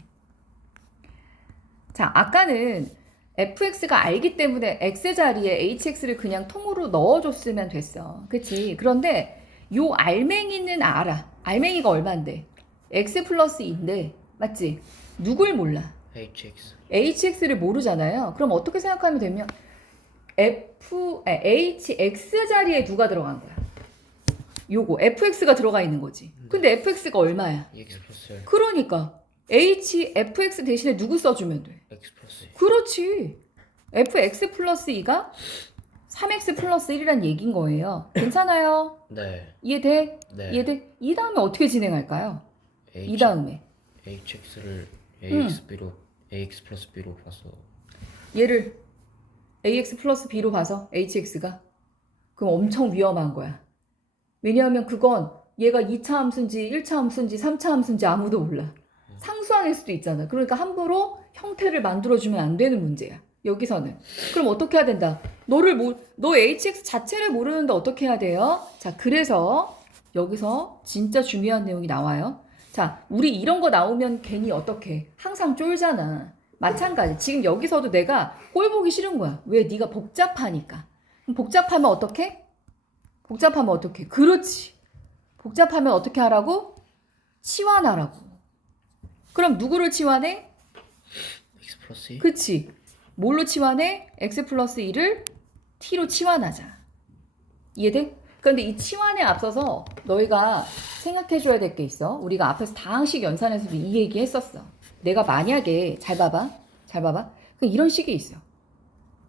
자, 아까는 fx가 알기 때문에 x 자리에 hx를 그냥 통으로 넣어줬으면 됐어. 그치? 그런데 요 알맹이는 알아. 알맹이가 얼만데? x 플러스 2인데, 맞지? 누굴 몰라? hx hx를 모르잖아요. 그럼 어떻게 생각하면 되면 hx 자리에 누가 들어간 거야? 요거 fx가 들어가 있는 거지. 근데 fx가 얼마야? 2x 플러스 1 그러니까 fx 대신에 누구 써주면 돼? x 플러스 2 그렇지. fx 플러스 2가 3x 플러스 1이란 얘기인 거예요. 괜찮아요? 네. 이해돼? 네. 이해돼? 이 다음에 어떻게 진행할까요? 이 다음에 hx를 axb로 ax 플러스 b로 봐서 얘를 ax 플러스 b로 봐서 hx가 그럼 엄청 위험한 거야. 왜냐하면 그건 얘가 2차 함수인지 1차 함수인지 3차 함수인지 아무도 몰라. 상수항일 수도 있잖아. 그러니까 함부로 형태를 만들어주면 안 되는 문제야. 여기서는. 그럼 어떻게 해야 된다? 너 hx 자체를 모르는데 어떻게 해야 돼요? 자, 그래서 여기서 진짜 중요한 내용이 나와요. 자, 우리 이런 거 나오면 괜히 어떻게 항상 쫄잖아. 마찬가지. 지금 여기서도 내가 꼴 보기 싫은 거야. 왜? 네가 복잡하니까. 그럼 복잡하면 어떻게? 복잡하면 어떻게? 그렇지. 복잡하면 어떻게 하라고? 치환하라고. 그럼 누구를 치환해? x 플러스 2 그치. 뭘로 치환해? x 플러스 2를 t로 치환하자. 이해돼? 그런데 이 치환에 앞서서 너희가 생각해줘야 될 게 있어. 우리가 앞에서 다항식 연산에서도 이 얘기 했었어. 내가 만약에 잘 봐봐. 그럼 이런 식이 있어.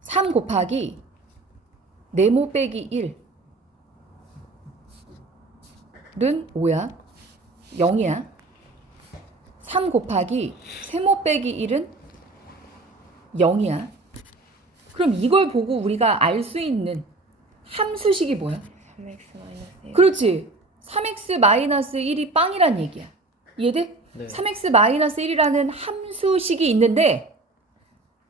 3 곱하기 네모 빼기 1은 5야. 0이야. 3 곱하기 세모 빼기 1은 0이야. 그럼 이걸 보고 우리가 알 수 있는 함수식이 뭐야? 3x 마이너스 1. 그렇지. 3x 마이너스 1이 빵이란 얘기야. 이해돼? 네. 3x 마이너스 1이라는 함수식이 있는데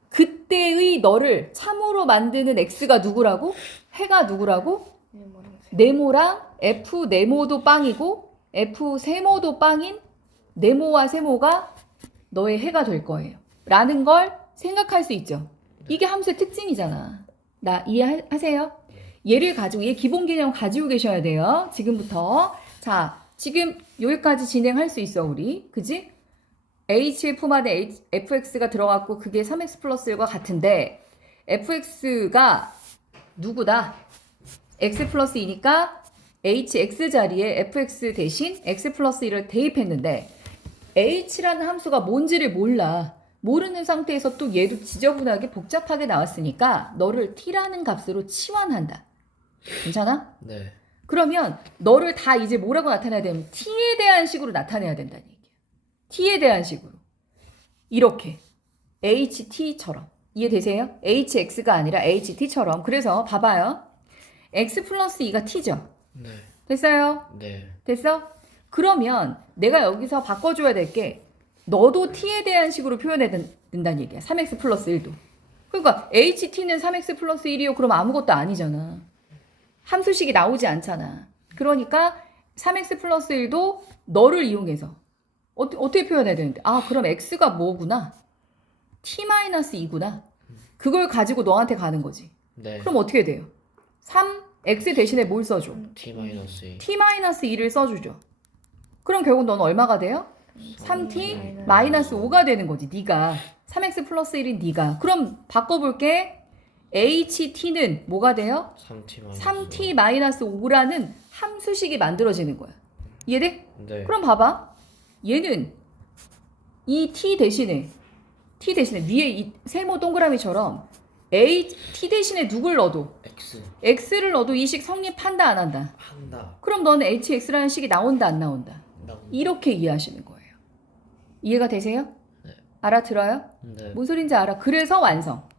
그때의 너를 참으로 만드는 x가 누구라고? 해가 누구라고? 네모랑 f 네모도 빵이고 f 세모도 빵인 네모와 세모가 너의 해가 될 거예요. 라는 걸 생각할 수 있죠. 이게 함수의 특징이잖아. 나 이해하세요? 얘를 가지고 얘 기본 개념 가지고 계셔야 돼요. 지금부터. 자, 지금 여기까지 진행할 수 있어 우리. 그지? HF만에 fx가 들어갔고 그게 3x 플러스 1과 같은데 fx가 누구다? x 플러스 2니까 hx 자리에 fx 대신 x 플러스 1을 대입했는데 h라는 함수가 뭔지를 몰라. 모르는 상태에서 또 얘도 지저분하게 복잡하게 나왔으니까 너를 t라는 값으로 치환한다. 괜찮아? 네. 그러면 너를 다 이제 뭐라고 나타내야 되면 t에 대한 식으로 나타내야 된다는 얘기야. t에 대한 식으로. 이렇게. ht처럼. 이해되세요? hx가 아니라 ht처럼. 그래서 봐봐요. x 플러스 2가 t죠. 네. 됐어요? 네. 됐어? 그러면 내가 여기서 바꿔줘야 될 게 너도 t에 대한 식으로 표현해야 된다는 얘기야. 3x 플러스 1도. 그러니까 ht는 3x 플러스 1이요. 그럼 아무것도 아니잖아. 함수식이 나오지 않잖아. 그러니까 3x 플러스 1도 너를 이용해서 어떻게 표현해야 되는데? 아, 그럼 x가 뭐구나? t-2구나. 그걸 가지고 너한테 가는 거지. 네. 그럼 어떻게 돼요? 3x 대신에 뭘 써줘? t 마이너스 2 t-2를 써주죠. 그럼 결국 너는 얼마가 돼요? 3t 마이너스 5가 되는 거지. 네가 3x 플러스 1인 네가. 그럼 바꿔볼게. ht는 뭐가 돼요? 3t 마이너스 3t 마이너스 5라는 함수식이 만들어지는 거야. 이해돼? 네. 그럼 봐봐. 얘는 이 t 대신에 위에 이 세모 동그라미처럼 t 대신에 누굴 넣어도 x x를 넣어도 이 식 성립한다 안 한다? 한다. 그럼 너는 hx라는 식이 나온다 안 나온다? 나온다. 이렇게 이해하시는 거예요. 이해가 되세요? 네. 알아들어요? 네. 뭔 소린지 알아? 그래서 완성.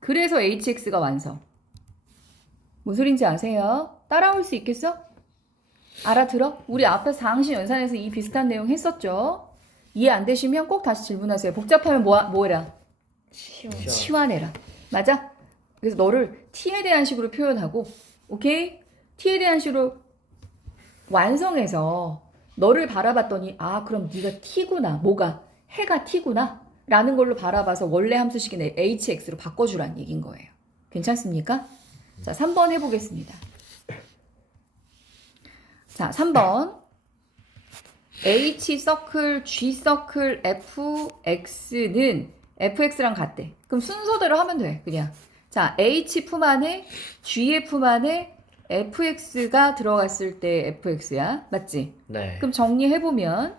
그래서 hx가 완성. 뭔 소린지 아세요? 따라올 수 있겠어? 알아들어? 우리 앞에서 상시 연산에서 이 비슷한 내용 했었죠? 이해 안 되시면 꼭 다시 질문하세요. 복잡하면 뭐해라? 치워. 치환해라. 맞아? 그래서 너를 t에 대한 식으로 표현하고, 오케이? t에 대한 식으로 완성해서 너를 바라봤더니, 아, 그럼 네가 t구나. 뭐가? 해가 t구나. 라는 걸로 바라봐서 원래 함수식인 hx로 바꿔주라는 얘기인 거예요. 괜찮습니까? 자, 3번 해보겠습니다. 자, 3번. H 서클, G 서클, fx는 fx랑 같대. 그럼 순서대로 하면 돼, 그냥. 자, H 품 안에, G의 품 안에 fx가 들어갔을 때 fx야. 맞지? 네. 그럼 정리해보면,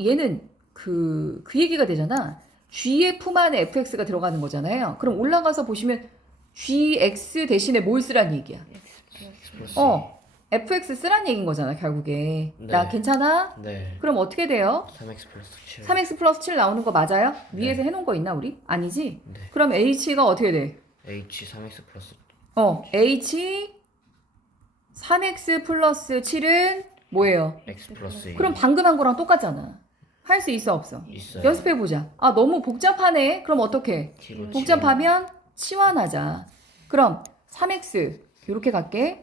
얘는 그 얘기가 되잖아. G의 품 안에 fx가 들어가는 거잖아요. 그럼 올라가서 보시면, gx 대신에 뭘 쓰란 얘기야? X 플러스 fx 쓰란 얘기인 거잖아, 결국에. 네. 나 괜찮아? 네. 그럼 어떻게 돼요? 3x 플러스 7. 3x 플러스 7 나오는 거 맞아요? 네. 위에서 해놓은 거 있나, 우리? 아니지? 네. 그럼 h가 어떻게 돼? h 3x 플러스 h 3x 플러스 7은 뭐예요? x 플러스 2. 그럼 방금 한 거랑 똑같잖아. 할 수 있어, 없어? 있어요. 연습해보자. 아, 너무 복잡하네? 그럼 어떻게? t로 복잡하면 치환하자. 그럼 3x 이렇게 갈게.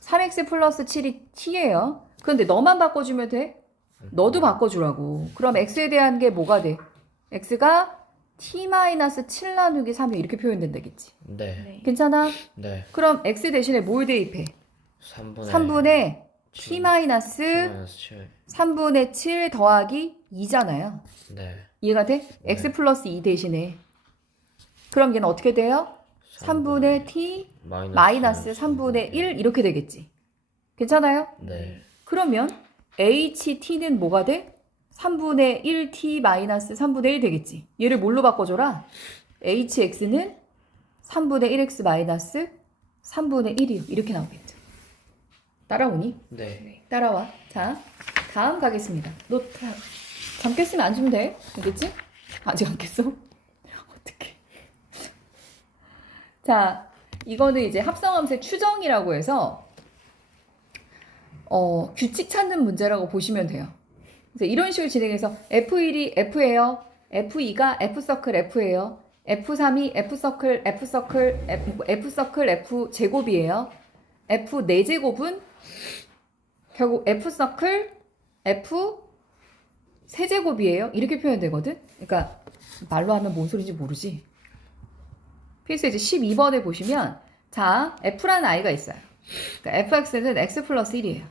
3x 플러스 7이 t예요. 그런데 너만 바꿔주면 돼? 너도 바꿔주라고. 그럼 x에 대한 게 뭐가 돼? x가 t-7 나누기 3이 이렇게 표현된다겠지. 네. 네. 괜찮아? 네. 그럼 x 대신에 뭘 대입해? 3분의 3분의 칠. t-3분의 7. 7 더하기 2잖아요. 네. 이해가 돼? x 플러스 2 대신에. 그럼 얘는 어떻게 돼요? 3분의 t 마이너스 3분의 1 이렇게 되겠지. 괜찮아요? 네. 그러면 ht는 뭐가 돼? 3분의 1t 마이너스 3분의 1 되겠지. 얘를 뭘로 바꿔줘라? hx는 3분의 1x 마이너스 3분의 1이요. 이렇게 나오겠죠. 따라오니? 네. 따라와. 자, 다음 가겠습니다. 너 잠 깼으면 안 주면 돼. 알겠지? 아직 안 깼어? 어떡해. 자, 이거는 이제 합성함수의 추정이라고 해서 규칙 찾는 문제라고 보시면 돼요. 그래서 이런 식으로 진행해서 F1이 F예요. F2가 F서클 F예요. F3이 F서클 F서클 F서클 F제곱이에요. F4제곱은 결국 F서클 F 세제곱이에요. 이렇게 표현되거든. 그러니까 말로 하면 뭔 소리인지 모르지. 필수 이제 12번에 보시면 자, F라는 아이가 있어요. 그러니까 fx는 x 플러스 1이에요.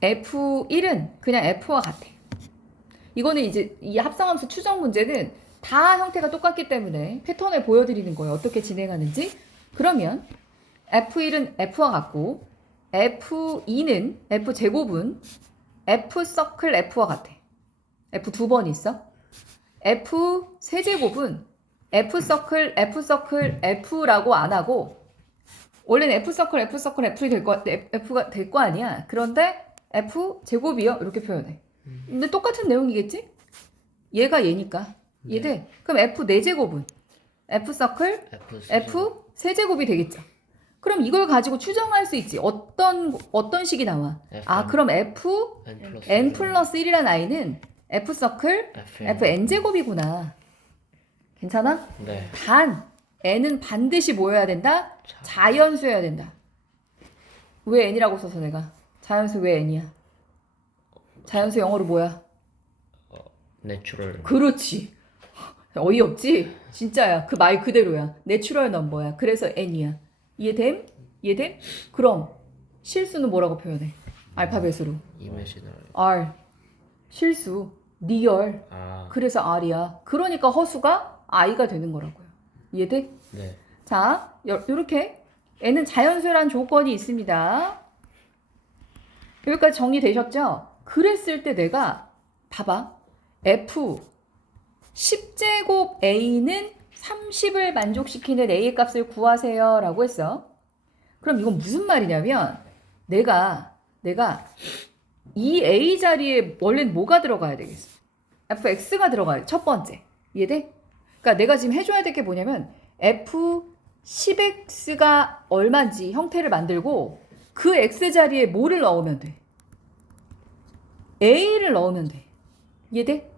F1은 그냥 F와 같아. 이거는 이제 이 합성함수 추정 문제는 다 형태가 똑같기 때문에 패턴을 보여드리는 거예요. 어떻게 진행하는지. 그러면 F1은 F와 같고 F2는 F제곱은 F서클 F와 같아. F 두 번 있어. F세제곱은 F서클 F라고 안 하고 원래는 F서클 F가 될 거 아니야. 그런데 F제곱이요. 이렇게 표현해. 근데 똑같은 내용이겠지? 얘가 얘니까. 얘돼. 그럼 F4제곱은 F서클 F세제곱이 되겠죠. 그럼 이걸 가지고 추정할 수 있지. 어떤 식이 나와? 아, 그럼 Fn 플러스 1이라는 아이는 F서클 Fn제곱이구나. 괜찮아? 네. 단, n은 반드시 뭐여야 된다? 자연수여야 된다. 왜 n이라고 써서 내가? 자연수 왜 n이야? 자연수 영어로 뭐야? 내추럴. 그렇지. 어이없지? 진짜야. 그 말 그대로야. 내추럴 넘버야. 그래서 n이야. 이해됨? 이해됨? 그럼 실수는 뭐라고 표현해? 알파벳으로. 이미지널. R. 실수. 리얼. 아. 그래서 R이야. 그러니까 허수가 I가 되는 거라고요. 이해돼? 네. 자, 요렇게 n은 자연수라는 조건이 있습니다. 여기까지 정리되셨죠? 그랬을 때 내가 봐봐. F 10제곱 A는 30을 만족시키는 A의 값을 구하세요 라고 했어. 그럼 이건 무슨 말이냐면 내가 이 A 자리에 원래는 뭐가 들어가야 되겠어? fx가 들어가야 돼. 첫 번째. 이해돼? 그러니까 내가 지금 해줘야 될 게 뭐냐면 f 10x가 얼마인지 형태를 만들고 그 x 자리에 뭐를 넣으면 돼? a를 넣으면 돼. 이해돼?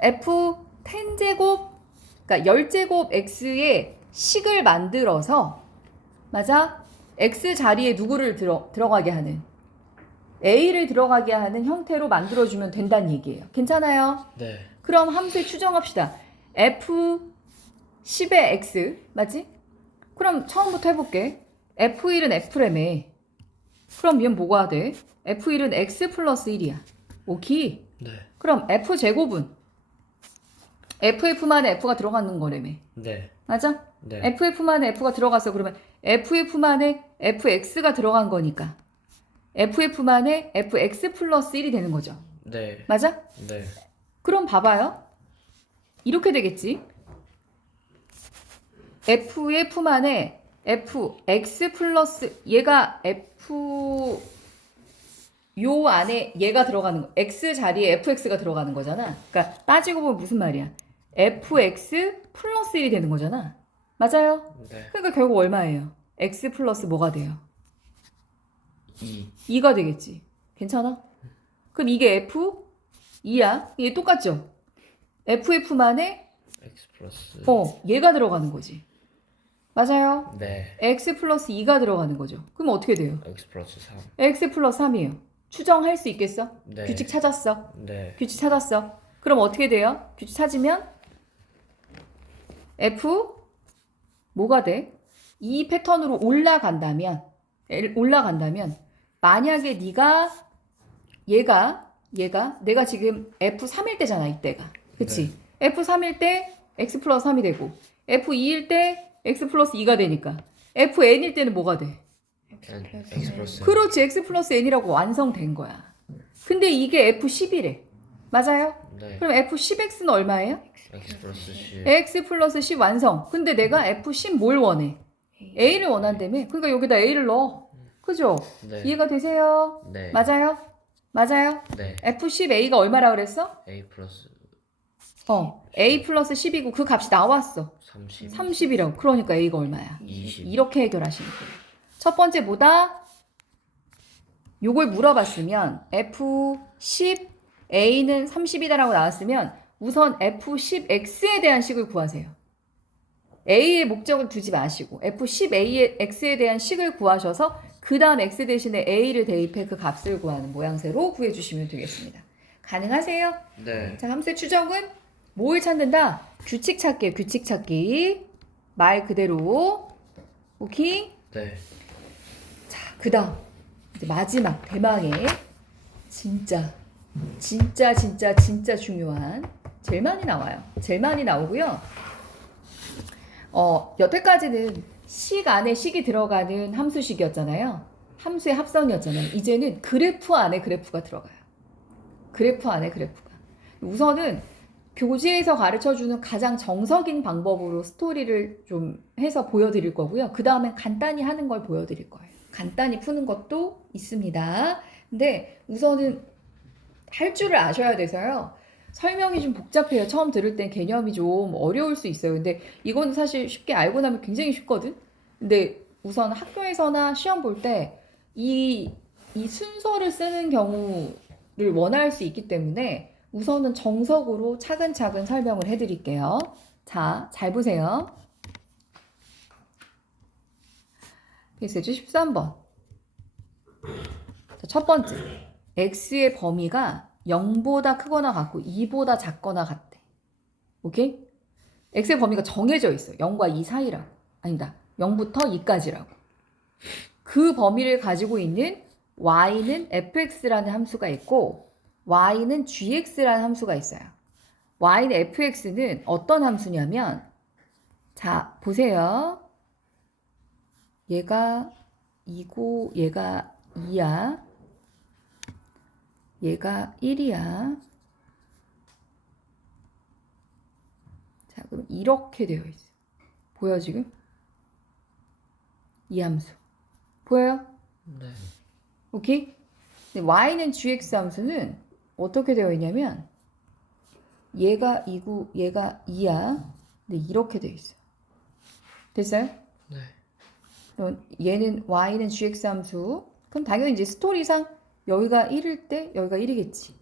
f 10제곱 그러니까 10제곱 x의 식을 만들어서 맞아? x 자리에 누구를 들어가게 하는 a를 들어가게 하는 형태로 만들어주면 된다는 얘기예요. 괜찮아요? 네. 그럼 함수에 추정합시다. f 10의 x 맞지? 그럼 처음부터 해볼게. f1은 f라며. 그럼 얘는 뭐가 돼? f1은 x 플러스 1이야. 오케이? 네. 그럼 f제곱은 ff만에 f가 들어가는 거라며. 네. 맞아? 네. ff만에 f가 들어갔어. 그러면 ff만에 fx가 들어간 거니까 ff만에 fx 플러스 1이 되는 거죠. 네. 맞아? 네. 그럼 봐봐요. 이렇게 되겠지. f의 f만에 fx 플러스 얘가 f 요 안에 얘가 들어가는 거 x 자리에 fx가 들어가는 거잖아. 그러니까 따지고 보면 무슨 말이야? fx 플러스 1이 되는 거잖아. 맞아요? 네. 그러니까 결국 얼마예요? x 플러스 뭐가 돼요? 2. 2가 되겠지. 괜찮아? 그럼 이게 f 2야. 이게 똑같죠? ff만에 x 플러스. 얘가 들어가는 거지. 맞아요? 네. x 플러스 2가 들어가는 거죠. 그럼 어떻게 돼요? x 플러스 3. x 플러스 3이에요. 추정할 수 있겠어? 네. 규칙 찾았어. 네. 규칙 찾았어. 그럼 어떻게 돼요? 규칙 찾으면 f 뭐가 돼? 이 패턴으로 올라간다면 만약에 네가 얘가 내가 지금 f3일 때잖아 이때가. 그치? f3일 때 x 플러스 3이 되고 f2일 때 x 플러스 2가 되니까 fn일 때는 뭐가 돼? x 플러스. 그렇지. x 플러스 n이라고 완성된 거야. 근데 이게 f10이래. 맞아요? 네. 그럼 f10x는 얼마예요? x 플러스 10. x 플러스 10 완성. 근데 내가 f10 뭘 원해? a를 원한다며. 그러니까 여기다 a를 넣어. 그죠? 네. 이해가 되세요? 네. 맞아요? 맞아요? 네. f10 a가 얼마라 그랬어? a 플러스 a 플러스 10이고 그 값이 나왔어. 30. 30이라고. 그러니까 a가 얼마야? 20. 이렇게 해결하시면 돼요. 첫 번째보다 요걸 물어봤으면 f10 a는 30이다라고 나왔으면 우선 f10x에 대한 식을 구하세요. a의 목적을 두지 마시고 f10a의 x에 대한 식을 구하셔서 그 다음 x 대신에 a를 대입해 그 값을 구하는 모양새로 구해주시면 되겠습니다. 가능하세요? 네. 자, 함수의 추정은 뭘 찾는다? 규칙 찾기예요. 규칙 찾기. 말 그대로. 오케이? 네. 자, 그 다음 이제 마지막 대망의 진짜 중요한 제일 많이 나와요. 제일 많이 나오고요. 여태까지는 식 안에 식이 들어가는 함수식이었잖아요. 함수의 합성이었잖아요. 이제는 그래프 안에 그래프가 들어가요. 그래프 안에 그래프가. 우선은 교재에서 가르쳐주는 가장 정석인 방법으로 스토리를 좀 해서 보여드릴 거고요. 그 다음엔 간단히 하는 걸 보여드릴 거예요. 간단히 푸는 것도 있습니다. 근데 우선은 할 줄을 아셔야 돼서요. 설명이 좀 복잡해요. 처음 들을 땐 개념이 좀 어려울 수 있어요. 근데 이건 사실 쉽게 알고 나면 굉장히 쉽거든? 근데 우선 학교에서나 시험 볼 때 이 순서를 쓰는 경우를 원할 수 있기 때문에 우선은 정석으로 차근차근 설명을 해드릴게요. 자, 잘 보세요. 페이지 13번. 자, 첫 번째. x의 범위가 0보다 크거나 같고 2보다 작거나 같대. 오케이? x의 범위가 정해져 있어. 0과 2 사이라고. 아니다. 0부터 2까지라고. 그 범위를 가지고 있는 y는 fx라는 함수가 있고 y는 gx라는 함수가 있어요. y는 fx는 어떤 함수냐면 자, 보세요. 얘가 2고 얘가 2야. 얘가 1이야. 자, 그럼 이렇게 되어 있어. 보여 지금? 이 함수. 보여요? 네. 오케이? 근데 y는 gx 함수는 어떻게 되어 있냐면 얘가 2고 얘가 2야. 근데 이렇게 되어 있어. 됐어요? 네. 그럼 얘는 y는 gx 함수. 그럼 당연히 이제 스토리상 여기가 1일 때 여기가 1이겠지.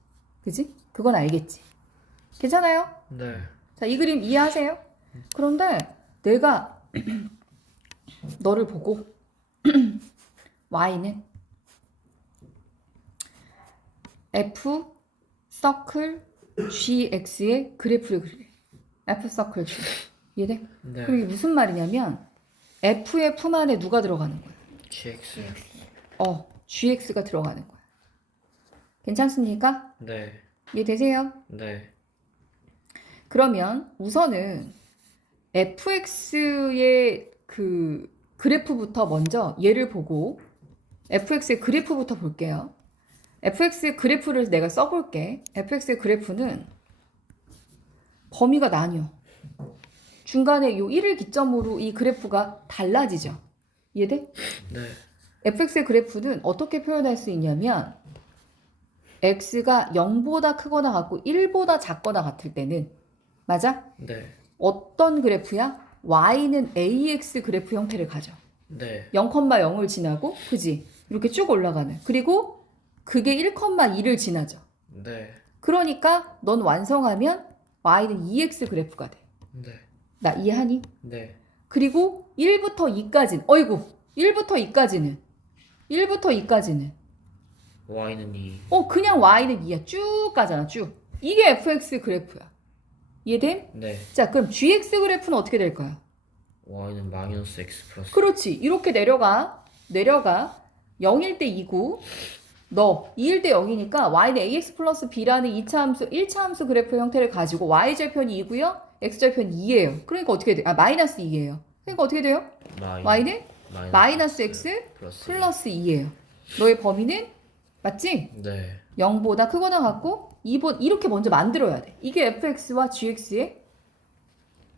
그지? 그건 알겠지. 괜찮아요? 네. 자, 이 그림 이해하세요? 그런데 내가 너를 보고 y는 f 서클 gx의 그래프를 그리래. f 서클 g. 이해돼? 네. 그럼 이게 무슨 말이냐면 f의 품 안에 누가 들어가는 거야? GX. gx가 들어가는 거야. 괜찮습니까? 네. 이해되세요? 네. 그러면 우선은 fx의 그 그래프부터 먼저 얘를 보고 fx의 그래프부터 볼게요. fx의 그래프를 내가 써볼게. fx의 그래프는 범위가 나뉘어. 중간에 요 1을 기점으로 이 그래프가 달라지죠. 이해돼? 네. fx의 그래프는 어떻게 표현할 수 있냐면 x가 0보다 크거나 같고 1보다 작거나 같을 때는 맞아? 네. 어떤 그래프야? y는 ax 그래프 형태를 가져. 네. 0,0을 지나고 그지? 이렇게 쭉 올라가는. 그리고 그게 1,2를 지나죠. 네. 그러니까 넌 완성하면 y는 2x 그래프가 돼. 네. 나 이해하니? 네. 그리고 1부터 2까지는 어이구 1부터 2까지는 Y는 2. 그냥 y는 2야. 쭉 가잖아. 쭉. 이게 fx 그래프야. 이해됨? 네. 자, 그럼 gx 그래프는 어떻게 될까요? Y는 마이너스 X 플러스. 그렇지. 이렇게 내려가. 0일 때 2고 너 2일 때 0이니까 y는 ax 플러스 b라는 2차 함수, 1차 함수 그래프 형태를 가지고 y절편이 2고요. x절편이 2예요. 그러니까 어떻게 돼? 마이너스 2예요. 그러니까 어떻게 돼요? y는 마이너스 x 플러스 2예요. 너의 범위는 맞지? 네. 0보다 크거나 같고 2보 이렇게 먼저 만들어야 돼. 이게 fx와 gx의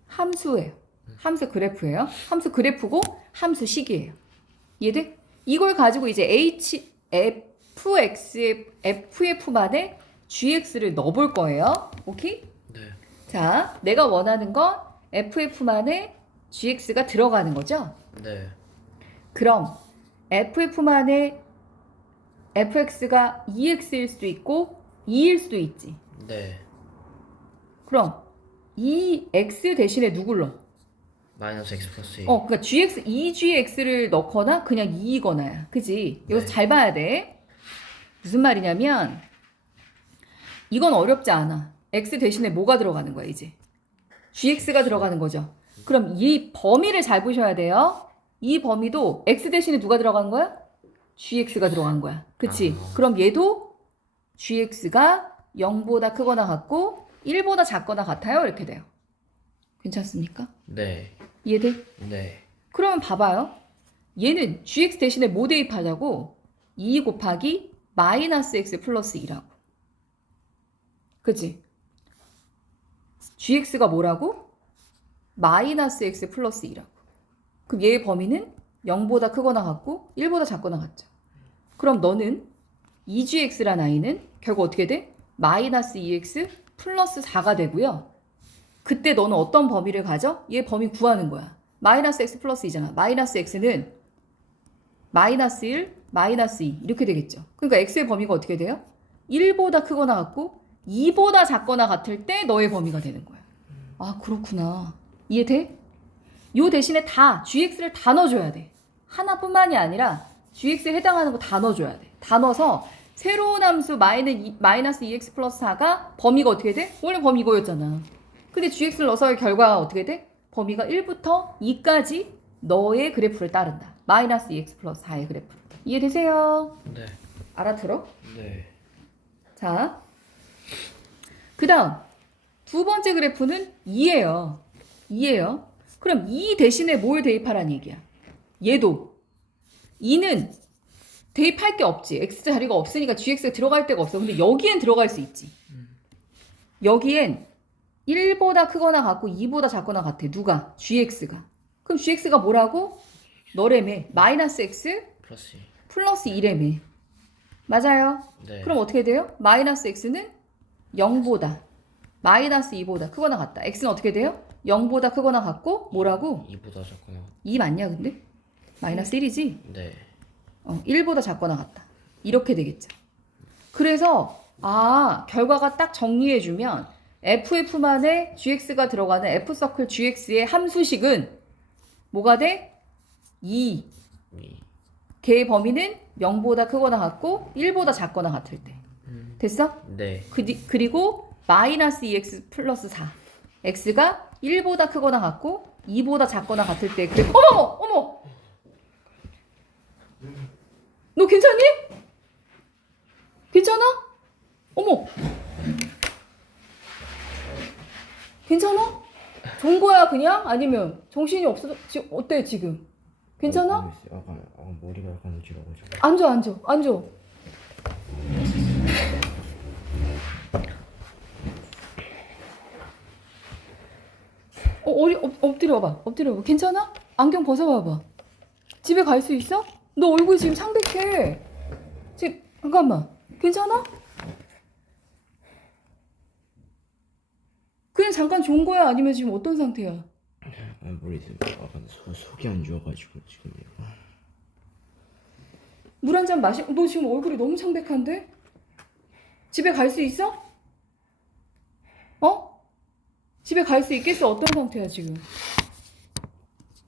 함수예요. 함수 그래프예요. 함수 그래프고 함수식이에요. 이해돼? 이걸 가지고 이제 fx만에 gx를 넣어볼 거예요. 오케이? 네. 자, 내가 원하는 건 fman에 gx가 들어가는 거죠? 네. 그럼 fman에 fx가 2x일 수도 있고 2일 수도 있지. 네. 그럼 이 x 대신에 누굴 넣어? 마이너스 X 플러스 2. 그러니까 gx, 2gx를 넣거나 그냥 2이거나야. 그지? 여기서 네. 잘 봐야 돼. 무슨 말이냐면 이건 어렵지 않아. x 대신에 뭐가 들어가는 거야, 이제? gx가 들어가는 거죠. 그럼 이 범위를 잘 보셔야 돼요. 이 범위도 x 대신에 누가 들어간 거야? gx가 들어간 거야. 그치? 그럼 얘도 gx가 0보다 크거나 같고 1보다 작거나 같아요. 이렇게 돼요. 괜찮습니까? 네. 이해돼? 네. 그러면 봐봐요. 얘는 gx 대신에 뭐 대입하자고? 2 곱하기 마이너스 x 플러스 2라고. 그치? gx가 뭐라고? 마이너스 x 플러스 2라고. 그럼 얘의 범위는 0보다 크거나 같고 1보다 작거나 같죠. 그럼 너는 2gx란 아이는 결국 어떻게 돼? 마이너스 2x 플러스 4가 되고요. 그때 너는 어떤 범위를 가져? 얘 범위 구하는 거야. 마이너스 x 플러스 2잖아. 마이너스 x는 마이너스 1, 마이너스 2 이렇게 되겠죠. 그러니까 x의 범위가 어떻게 돼요? 1보다 크거나 같고 2보다 작거나 같을 때 너의 범위가 되는 거야. 아, 그렇구나. 이해돼? 요 대신에 다 gx를 다 넣어줘야 돼. 하나뿐만이 아니라 gx에 해당하는 거 다 넣어줘야 돼. 다 넣어서 새로운 함수 마이너스 2x 플러스 4가 범위가 어떻게 돼? 원래 범위 이거였잖아. 근데 gx를 넣어서 결과가 어떻게 돼? 범위가 1부터 2까지 너의 그래프를 따른다. 마이너스 2x 플러스 4의 그래프. 이해되세요? 네. 알아들어? 네. 자, 그 다음 두 번째 그래프는 2예요. 2예요. 그럼 2 대신에 뭘 대입하라는 얘기야? 얘도 2는 대입할 게 없지. x 자리가 없으니까 gx가 들어갈 데가 없어. 근데 여기엔 들어갈 수 있지. 여기엔 1보다 크거나 같고 2보다 작거나 같아. 누가? gx가. 그럼 gx가 뭐라고? 너래매. 마이너스 x 플러스 2. 플러스 2래매. 맞아요? 네. 그럼 어떻게 돼요? 마이너스 x는 0보다 마이너스 2보다 크거나 같다. x는 어떻게 돼요? 0보다 크거나 같고 뭐라고? 2보다 작거나. 2 맞냐 근데? 마이너스 1이지? 네. 1보다 작거나 같다. 이렇게 되겠죠. 그래서 결과가 딱 정리해주면 FF만에 GX가 들어가는 F서클 GX의 함수식은 뭐가 돼? 2. 이. 걔의 범위는 0보다 크거나 같고 1보다 작거나 같을 때. 됐어? 네. 그리고 마이너스 2x 플러스 4. x가 1보다 크거나 같고 2보다 작거나 같을 때. 그래. 어머! 너 괜찮니? 괜찮아? 어머! 괜찮아? 좋은 거야 그냥? 아니면 정신이 없어? 지금 어때 지금? 괜찮아? 약간 머리가 약간 어지러워가지고. 앉아. 엎드려봐. 괜찮아? 안경 벗어봐봐. 집에 갈 수 있어? 너 얼굴 지금 창백해. 지금 잠깐만. 괜찮아? 그냥 잠깐 좋은 거야? 아니면 지금 어떤 상태야? 모르겠어요. 약간 속이 안 좋아가지고 지금 얘가. 물 한 잔 마시. 너 지금 얼굴이 너무 창백한데? 집에 갈 수 있어? 집에 갈 수 있겠어? 어떤 상태야 지금?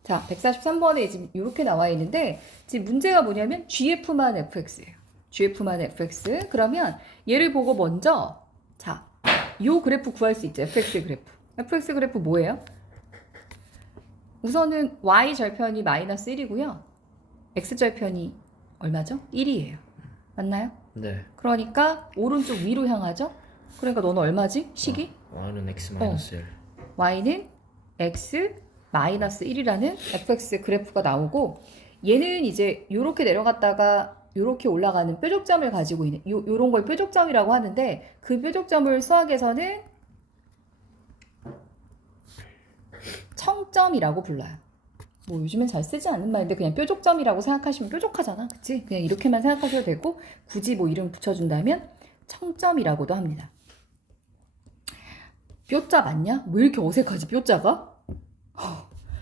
자, 143번에 지금 이렇게 나와 있는데 지금 문제가 뭐냐면 GF만 FX예요. GF만 FX. 그러면 얘를 보고 먼저 자, 요 그래프 구할 수 있죠. FX 그래프. FX 그래프 뭐예요? 우선은 Y 절편이 마이너스 1이고요. X 절편이 얼마죠? 1이에요. 맞나요? 네. 그러니까 오른쪽 위로 향하죠? 그러니까 너는 얼마지? 식이? Y는 X 마이너스 1. Y는 X 마이너스 1이라는 fx 그래프가 나오고 얘는 이제 요렇게 내려갔다가 요렇게 올라가는 뾰족점을 가지고 있는 요런 걸 뾰족점이라고 하는데 그 뾰족점을 수학에서는 청점이라고 불러요. 뭐 요즘엔 잘 쓰지 않는 말인데 그냥 뾰족점이라고 생각하시면 뾰족하잖아. 그치? 그냥 이렇게만 생각하셔도 되고 굳이 뭐 이름 붙여준다면 청점이라고도 합니다. 뾰자 맞냐? 왜 이렇게 어색하지 뾰자가?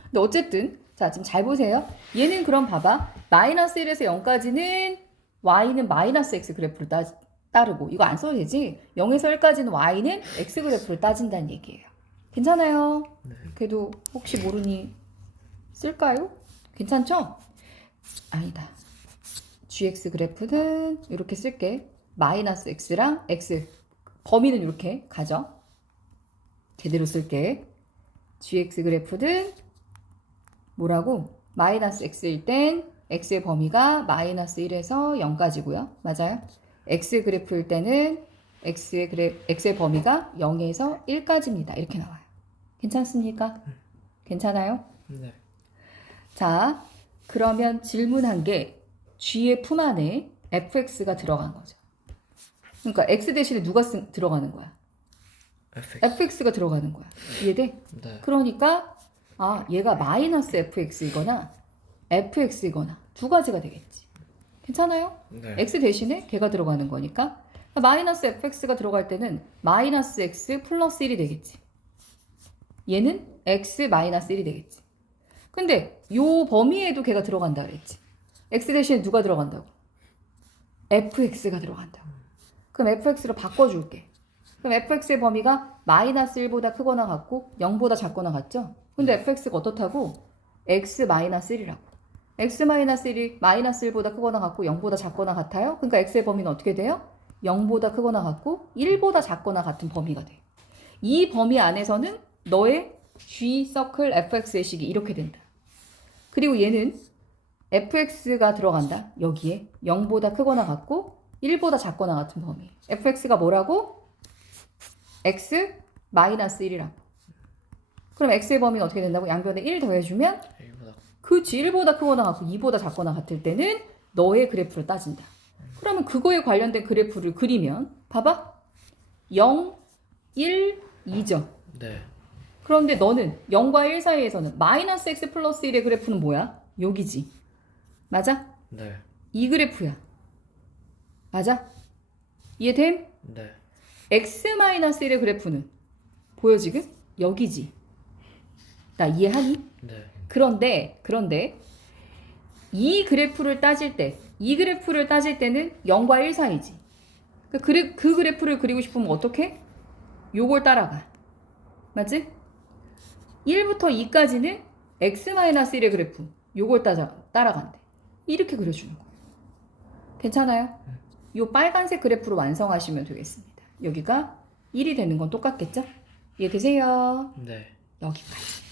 근데 어쨌든 자 지금 잘 보세요. 얘는 그럼 봐봐. 마이너스 1에서 0까지는 y는 마이너스 x 그래프를 따르고 이거 안 써도 되지? 0에서 1까지는 y는 x 그래프를 따진다는 얘기예요. 괜찮아요? 네. 그래도 혹시 모르니 쓸까요? 괜찮죠? 아니다. gx 그래프는 이렇게 쓸게. 마이너스 x랑 x 범위는 이렇게 가죠. 제대로 쓸게. gx 그래프는 뭐라고? 마이너스 x일 땐 x의 범위가 마이너스 1에서 0까지고요. 맞아요? x 그래프일 때는 x의 범위가 0에서 1까지입니다. 이렇게 나와요. 괜찮습니까? 괜찮아요? 네. 자, 그러면 질문한 게 gf 안에 fx가 들어간 거죠. 그러니까 x 대신에 누가 들어가는 거야? fx가 들어가는 거야. 이해돼? 네. 그러니까 얘가 마이너스 fx이거나 fx이거나 두 가지가 되겠지. 괜찮아요? 네. x 대신에 걔가 들어가는 거니까 마이너스 fx가 들어갈 때는 마이너스 x 플러스 1이 되겠지. 얘는 x 마이너스 1이 되겠지. 근데 요 범위에도 걔가 들어간다 그랬지. x 대신에 누가 들어간다고? fx가 들어간다고. 그럼 fx로 바꿔줄게. 그럼 fx의 범위가 마이너스 1보다 크거나 같고 0보다 작거나 같죠? 근데 fx가 어떻다고? x 마이너스 1이라고. x 마이너스 1이 마이너스 1보다 크거나 같고 0보다 작거나 같아요? 그러니까 x의 범위는 어떻게 돼요? 0보다 크거나 같고 1보다 작거나 같은 범위가 돼. 이 범위 안에서는 너의 g 서클 fx의 식이 이렇게 된다. 그리고 얘는 fx가 들어간다. 여기에 0보다 크거나 같고 1보다 작거나 같은 범위. fx가 뭐라고? x 마이너스 1이라고. 그럼 x의 범위는 어떻게 된다고? 양변에 1 더해주면 1보다. 그치 1보다 크거나 같고 2보다 작거나 같을 때는 너의 그래프를 따진다. 그러면 그거에 관련된 그래프를 그리면 봐봐. 0, 1, 2죠. 네. 그런데 너는 0과 1 사이에서는 마이너스 x 플러스 1의 그래프는 뭐야? 여기지. 맞아? 네. 이 그래프야. 맞아? 이해됨? 네. x 마이너스 1의 그래프는 보여 지금? 여기지. 나 이해하니? 네. 그런데 이 그래프를 따질 때, 이 그래프를 따질 때는 0과 1 사이지. 그 그래프를 그리고 싶으면 어떻게? 요걸 따라가. 맞지? 1부터 2까지는 x-1의 그래프. 요걸 따라간대. 이렇게 그려주는 거예요. 괜찮아요? 요 빨간색 그래프로 완성하시면 되겠습니다. 여기가 1이 되는 건 똑같겠죠? 이해되세요? 네. 여기까지.